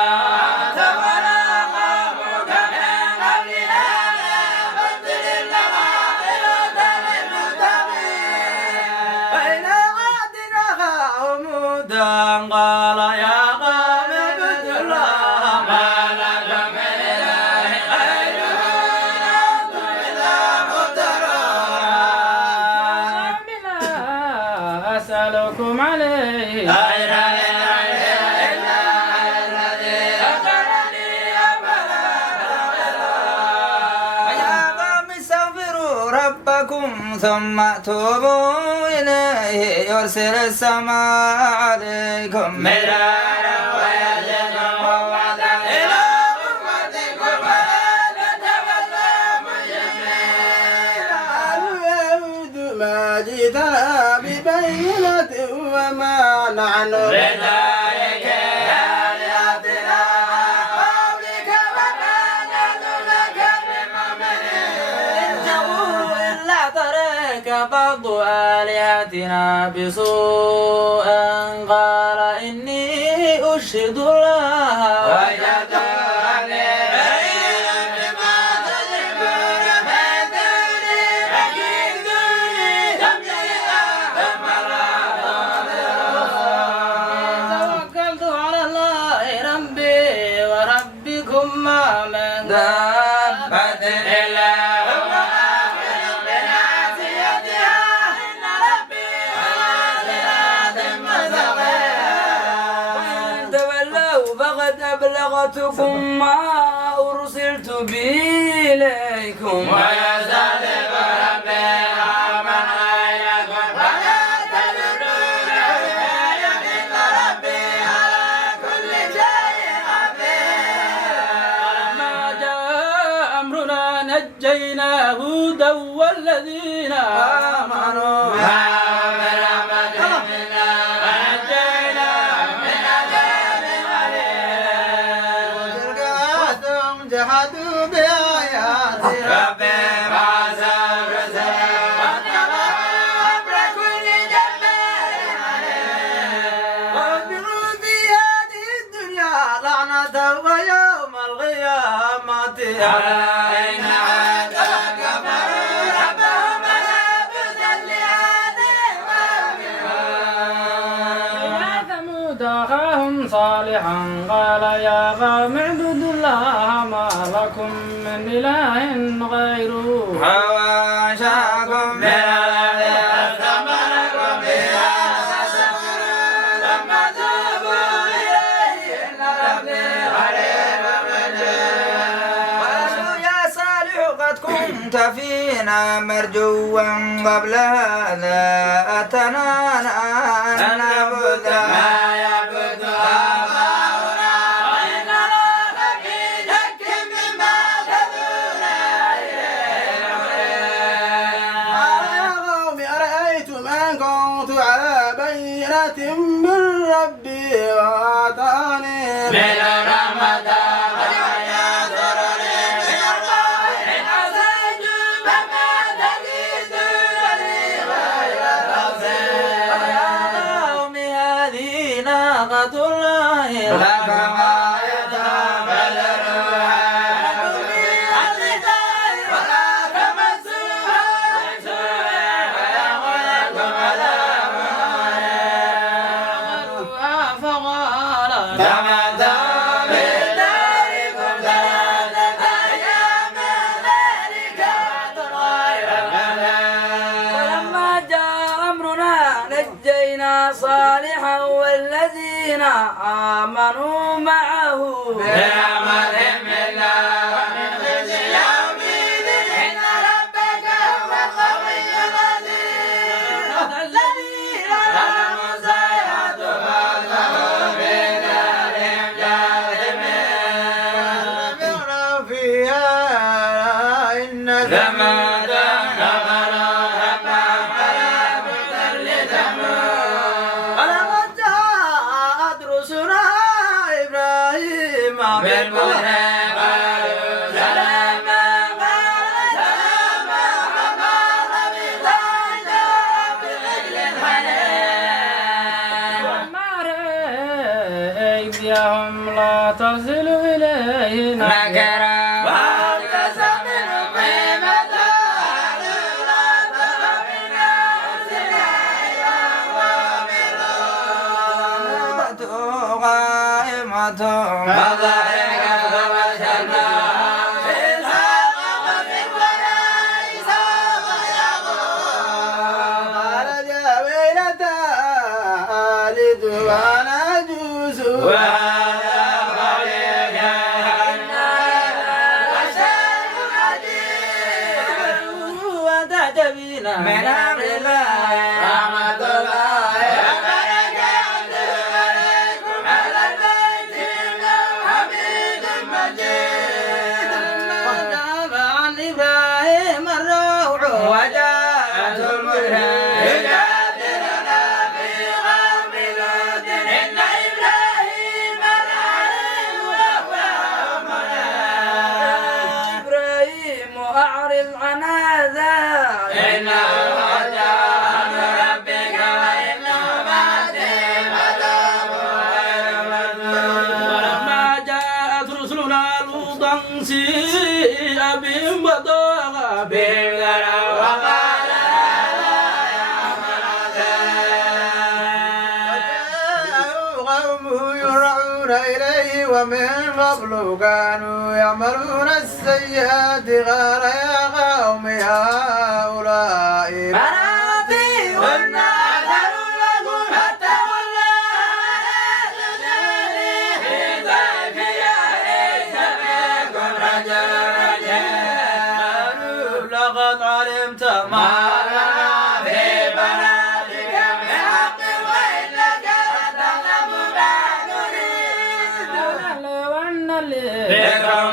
قال يا قوم اعبدوا الله ما لكم من إله غيره أنتم إلا مفترون لا أسألكم عليه غير إلا الذي أجرني أفلا تعقلون يا قوم استغفروا ربكم ثم توبوا إليه يرسل السماء عليكم مرارا ويزيدكم قوة إلى قوتكم ولا تتولوا مجرمين. اليهود ما جئتنا ببينة وما نحن بذلك آلهتنا قولك وما نحن لك بمؤمنين. إن تقولوا إلا ترك بعض آلهتنا بسوء قال إني أشهد الله وجدت توكلت على الله ربي وربكم ما من دابة إلا هو آخذ بناصيتها إن ربي على صراط مستقيم. وإن تولوا فقد أبلغتكم ما أرسلت به إليكم ويستهزئ ربي من غيركم ولا تدرون إن ربي على كل شيء حفيظ. ولما جاء أمرنا نجينا هودا والذين آمنوا معه برحمة منا ونجيناهم من عذاب أليم. وتلك عادهم جحدوا بآيات ربهم وعصوا رسله واتبعوا أمر كل جبار عنيد. وأتبعوا في هذه الدنيا لعنة ويوم القيامة ألا إن عاد كفروا ربهم فلا بد لعادهم وهم إلى ثمود أخاهم صالحا قال يا قوم اعبدوا الله ما لكم من إله غيره وأنشأكم من الأرض واستعمركم فيها فتستكبروا ثم توبوا إليه إن ربي قريب مجيب. قالوا يا صالح قد كنت فينا مرجوا قبل هذا أتنانا أن نعبد ما يعبد آباؤنا وإننا لفي شك مما تدعونا إليه مريب. قال يا قوم أرأيتم أن كنت على بينة من ربي وآتاني من رحمة ينصرني من الله إن عصيت فما تزيدونني غير تقصير. يا قوم هذه ناقة الله لكم آية فذروها لكم فيها الرجال ولا تمسوها بسوء فيأخذكم عذاب أليم. فقال تمتعوا بداركم ثلاثة أيام ذلك وعد غير كذاب. ولما جاء أمرنا نجينا صالحا والذين آمنوا معه برحمة منا ومن خزي يومئذ إن ربك هو القوي العزيز. الذين ظلموا سيئات فأصبحوا في دارهم جاثمين. فيها إن ثمود كفروا ربهم فلا بد لثمود. ولقد جاء بالمدن قالوا سلاما قال سلاما فقال بطاجة بعجل الحنين وما أيديهم لا تصل إليه نكرا وابتسم من قيمة لا تخافنا أرسلنا يا واملون قائمة فضحك فبشرنا بإسحاق ومن وراء إسحاق يعقوب خرج ويلتى آلد وأنا جوز وهذا خليل إنا لشيء عجيب وتعجبين من أمر الله رحمة الله وبركاته عليكم أهل البيت إنه حميد مجيد وجاب عن إبراهيم الروع وجاءته المرهب يجادلنا في قوم لوط إن إبراهيم لعليم وهو إبراهيم أعرض عن هذا إنه قد جاء أمر ربك وإنهم آتيهم عذاب غير مردود ولما جاءت رسلنا لوطا سيء بهم وضاق بهم ذرعا وقال هذا يوم العذاب قومه يرعون إليه ومن قبل كانوا يعملون السيئات قال يا قوم هؤلاء بناتي هن أثر لكم فاتقوا الله لا تجعلني في ضيفي أليس منكم رجل رشيد لقد علمت ما ما لنا في بناتك من حق وإنك لتعلم ما نريد لو أن لي بكم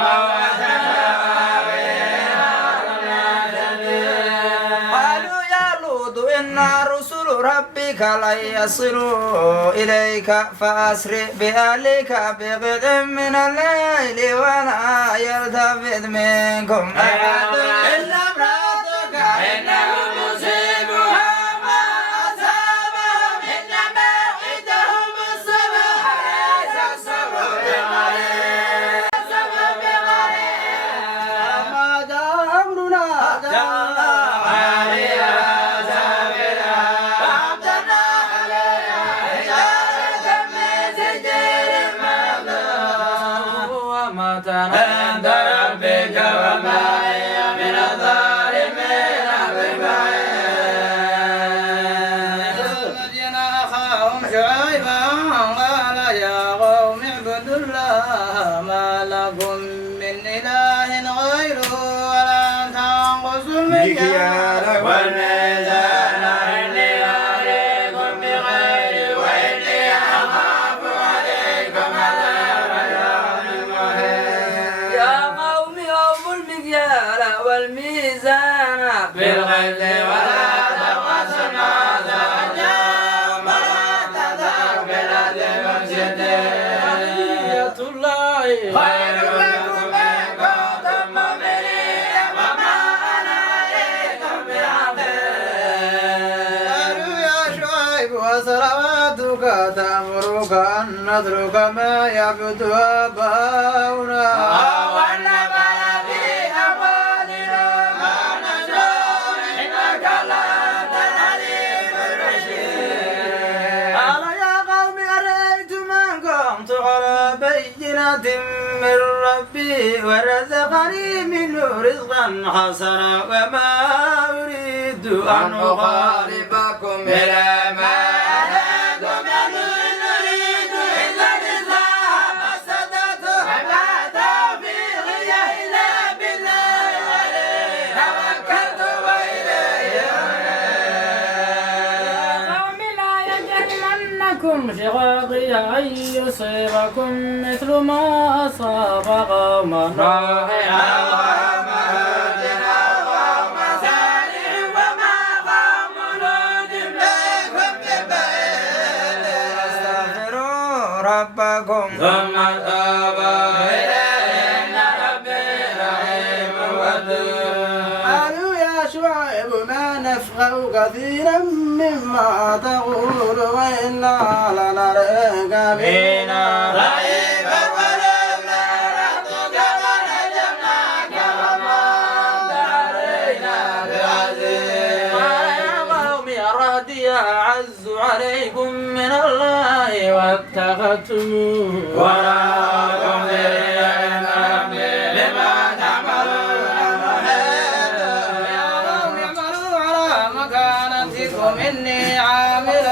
قالوا يا لوط إن رسل ربك لن يصلوا إليك فأسر بأهلك بقطع من الليل ولا يلتفت منكم أحد إلا امرأتك إنه مصيبها ما أصابهم إن موعدهم الصبح ليس الصبح بقريب الصبح بقريب ما جاء أمرنا جعلنا عليها سافرا وأمطرنا عليها حجارة من سجيل منضود وما ترى عند ربك وما هي من الظالمين ببعيد مدين أخاهم شعيبا قال يا قوم اعبدوا الله ما لكم من إله غيره ولا تنقصوا المكيال والميزان إني عليكم بخير وإني أخاف عليكم عذاب يوم محيط يا قوم أوفوا المكيال والميزان بالغيظ ولا تبخسوا الناس أشياءهم ولا تذهب بالعدل مفسدين بقية الله خير لكم إن كنتم مؤمنين وما أنا عليكم بحفيظ قالوا يا شعيب وصلواتك تأمرك أن نترك ما يعبد آباؤنا ونبل في أموالنا ما نشاء إنك لا أنت العليم الرشيد قال يا قوم أرأيتم أن قمت على بينة من ربي ورزقني منه رزقا حسنا وما أريد أن أخالفكم إلى ما أراكم أن نريد إلا الإصلاح ما استطعت وما توفيقي إلا بالله عليه توكلت وإليه قوم لا يجرمنكم شقاقي أن يصيبكم مثل ما أصاب قوم نوح اللهم اهدنا اللهم سالم وما قوم لوط منكم ببعيد استغفروا ربكم ثم توبوا إليه إن ربي رحيم ودود قالوا يا شعيب ما نفقه كثيرا مما تقول وإنا لنراك فينا ضعيفا ولولا رحمتك لرجمناك وما أنت علينا بعزيز قال يا قوم أرهدي أعز عليكم من الله واتخذتموه وراءكم ذريا إن ربي بما تعملون محيط يا قوم اعملوا على مكانتكم إني عامل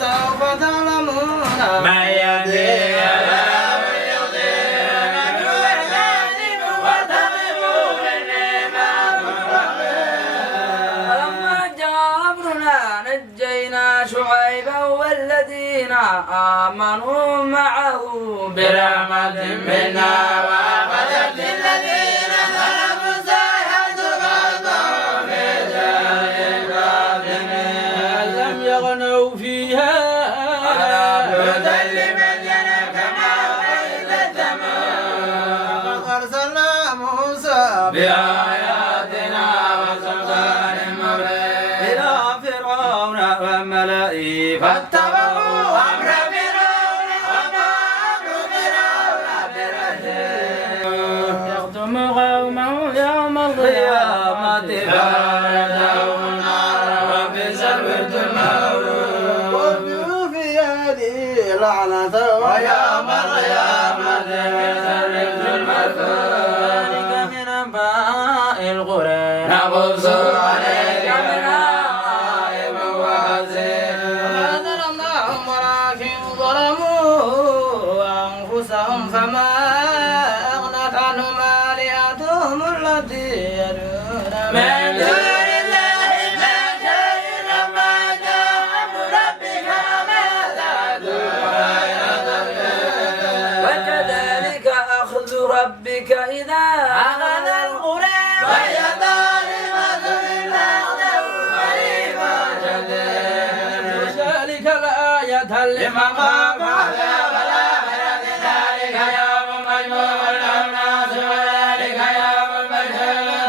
سوف تعلمون من يهدي الله يضيع من هو كاذب وارتقبوا إني معكم رقيب فلما جاء أمرنا نجينا شعيبا والذين آمنوا معه برحمة منا وأخذت الذين ظلموا الصيحة فأصبحوا في دارهم كاظمين لم يغنوا فيها بعدا لمدين كما أوحيت ثمود أرسلنا موسى بآياتنا وسلطان مبين إلى فرعون وملئه فاتبعوا أمر فرعون وما أمر فرعون برشيد يخدم قومه يوم القيامة فأردهم النار وبئس الورد المورود واتبعوا في هذه لعنة ويوم القيامة بئس الرفد المرفود ذلك من أنباء القرى نقص عليك من آيات موازين وما ظلمناهم ولكن ظلموا أنفسهم فما أغنت عنهم آلهتهم التي يدعون من دون الله ما شيء لما جاء أمر ربك ماذا تدعون وكذلك أخذ ربك إذا أخذ القرى وهي ظالمة بالأخذ قريب شديد ذلك الآية لمن خاف عذاب الآخرة ذلك يوم مجموع له الناس وذلك يوم مشهور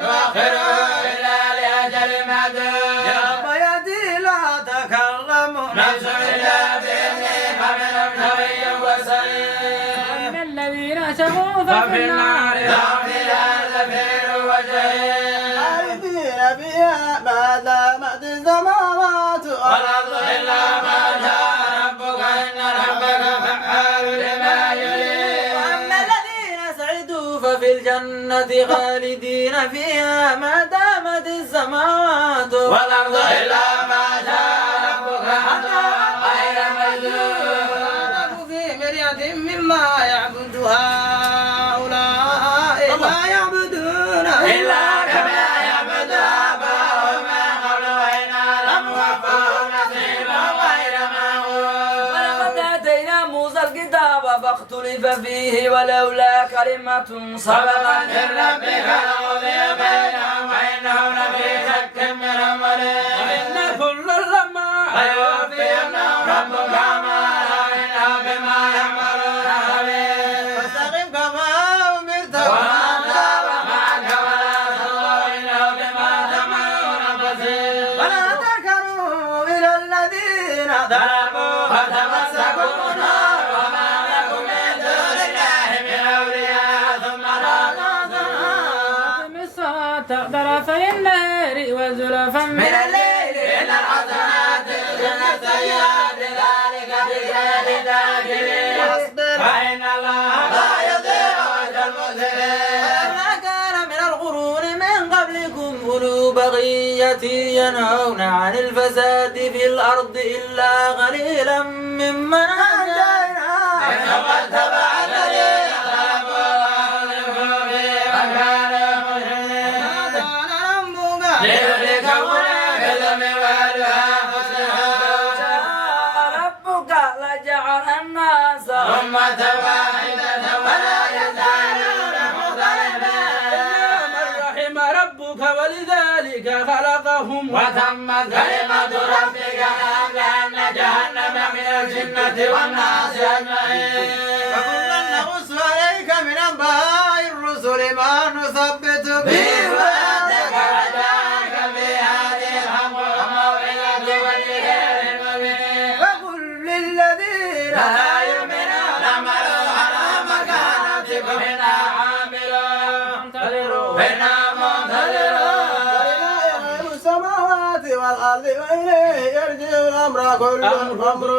نؤخره إلا لأجل معدود يوم يأتي لا تكلم نفس إلا بإذنه فمنهم شقي وسعيد الذين شقوا ففي النار لهم فيها زفير وشهيق خالدين فيها ما دامت السماوات والأرض إلا ما شاء ربك إن ربك فعال لما يريد وأما الذين سعدوا ففي الجنة خالدين فيها ما دامت السماوات والأرض إلا ما شاء ربك غير مجدود ونحن في مرية مما يعبد هؤلاء لا يعبدون إلا كما يعبد آباؤهم من قبل وإنا لموفوهم نصيبهم غير منقوص ولقد آتينا موسى الكتاب فاختلف فيه ولولا كلمة سبقت سبقت من ربك لقضي بينهم وإنهم لفي شك منه مريب إن كل لما ويوفينهم ربك أعمالهم إنه بما يعملون خبير فاستقم كما أمرت ومن تاب معك ولا تطغوا إنه بما تعملون بصير ولا تركنوا إلى الذين ظلموا فتمسكوا النار وما لكم من دون الله من أولياء ثم لا تنصرون أقم الصلاة طرفي النهار وزلفا من الليل إن الحسنات يذهبن السيئات ذلك ذكرى للذاكرين فإن الله لا يضيع أجر المحسنين ما كان من القرون من قبلكم أولو بقية ينهون عن الفساد في الأرض إلا قليلا ممن أنجينا إنهم اتبع الذين ظلموا وأسرفوا في وكانوا مجرمين ليهلك بذنب وأهلها مصلحون ربك لجعل الناس أمة واحدة ولا يزالون مختلفين من رحم ربك ولذلك خلقهم وتمت كلمة ربك لأملأن جهنم من الجنة والناس أجمعين. وكلا نقص عليك من أنباء الرسل ما نثبت به فؤادك وجاءك في هذه الحق والموعظة والذكر المبين. وقل للذين لا يؤمنون اعملوا على مكانتكم إنا عاملون إنا منتظرون. ولله السماوات والأرض وإليه يرجع الأمر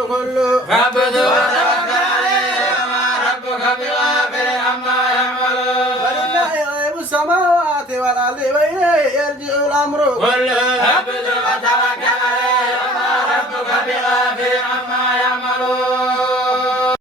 كله فاعبدوا وتوكل عليه وما ربك بغافل عما يعملون. ولله غيب السماوات والأرض وإليه يرجع الأمر فاعبدوا وتوكل